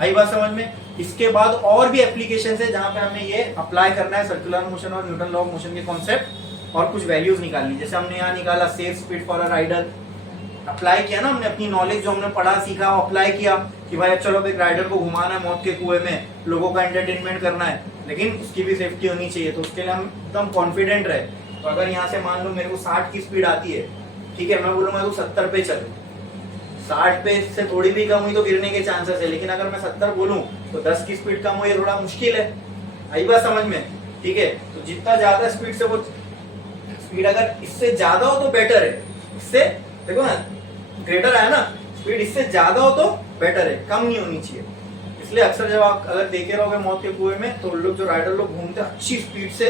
आई बात समझ में? इसके बाद और भी एप्लीकेशन है जहां पे हमें ये अप्लाई करना है सर्कुलर मोशन और न्यूटन लॉ ऑफ मोशन के कॉन्सेप्ट, और कुछ वैल्यूज निकालनी। जैसे हमने यहाँ निकाला safe speed for a rider, apply किया ना हमने, अपनी नॉलेज जो हमने पढ़ा सीखा अप्लाई किया कि भाई अब चलो एक राइडर को घुमाना है मौत के कुएं में, लोगों का एंटरटेनमेंट करना है, लेकिन उसकी भी सेफ्टी होनी चाहिए, तो उसके लिए हम एकदम कॉन्फिडेंट रहे। तो अगर यहाँ से मान लो मेरे को 60 की स्पीड आती है, ठीक है, मैं बोलूंगा तू 70 पे चल, 60 पे से थोड़ी भी कम हुई तो गिरने के चांसेस है, लेकिन अगर मैं 70 बोलूं तो 10 की स्पीड कम हुई थोड़ा मुश्किल है। आई बात समझ में? ठीक है, तो जितना ज्यादा स्पीड से वो स्पीड अगर इससे ज्यादा हो तो बेटर है, इससे देखो ना ग्रेटर है ना, स्पीड इससे ज्यादा हो तो बेटर है, कम नहीं होनी चाहिए। इसलिए अक्सर जब आप अगर देखे रहोगे मौत के कुएं में, तो लोग जो राइडर लोग घूमते हैं अच्छी स्पीड से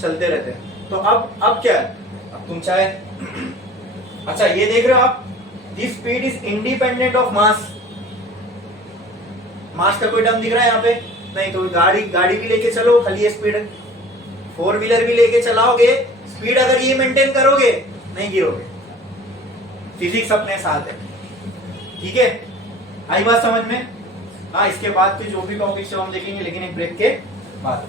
चलते रहते हैं। तो अब क्या है, अब तुम चाहे अच्छा ये देख रहे हो आप, this speed is independent of mass. Mass का कोई टर्म दिख रहा है यहाँ पे? नहीं। तो गाड़ी भी लेके चलो खाली ये स्पीड है, 4 व्हीलर भी लेके चलाओगे, स्पीड अगर ये मेंटेन करोगे नहीं गिरोगे, फिजिक्स अपने साथ है। ठीक है, आई बात समझ में? हाँ, इसके बाद के जो भी टॉपिक्स हम देखेंगे, लेकिन एक ब्रेक के बाद।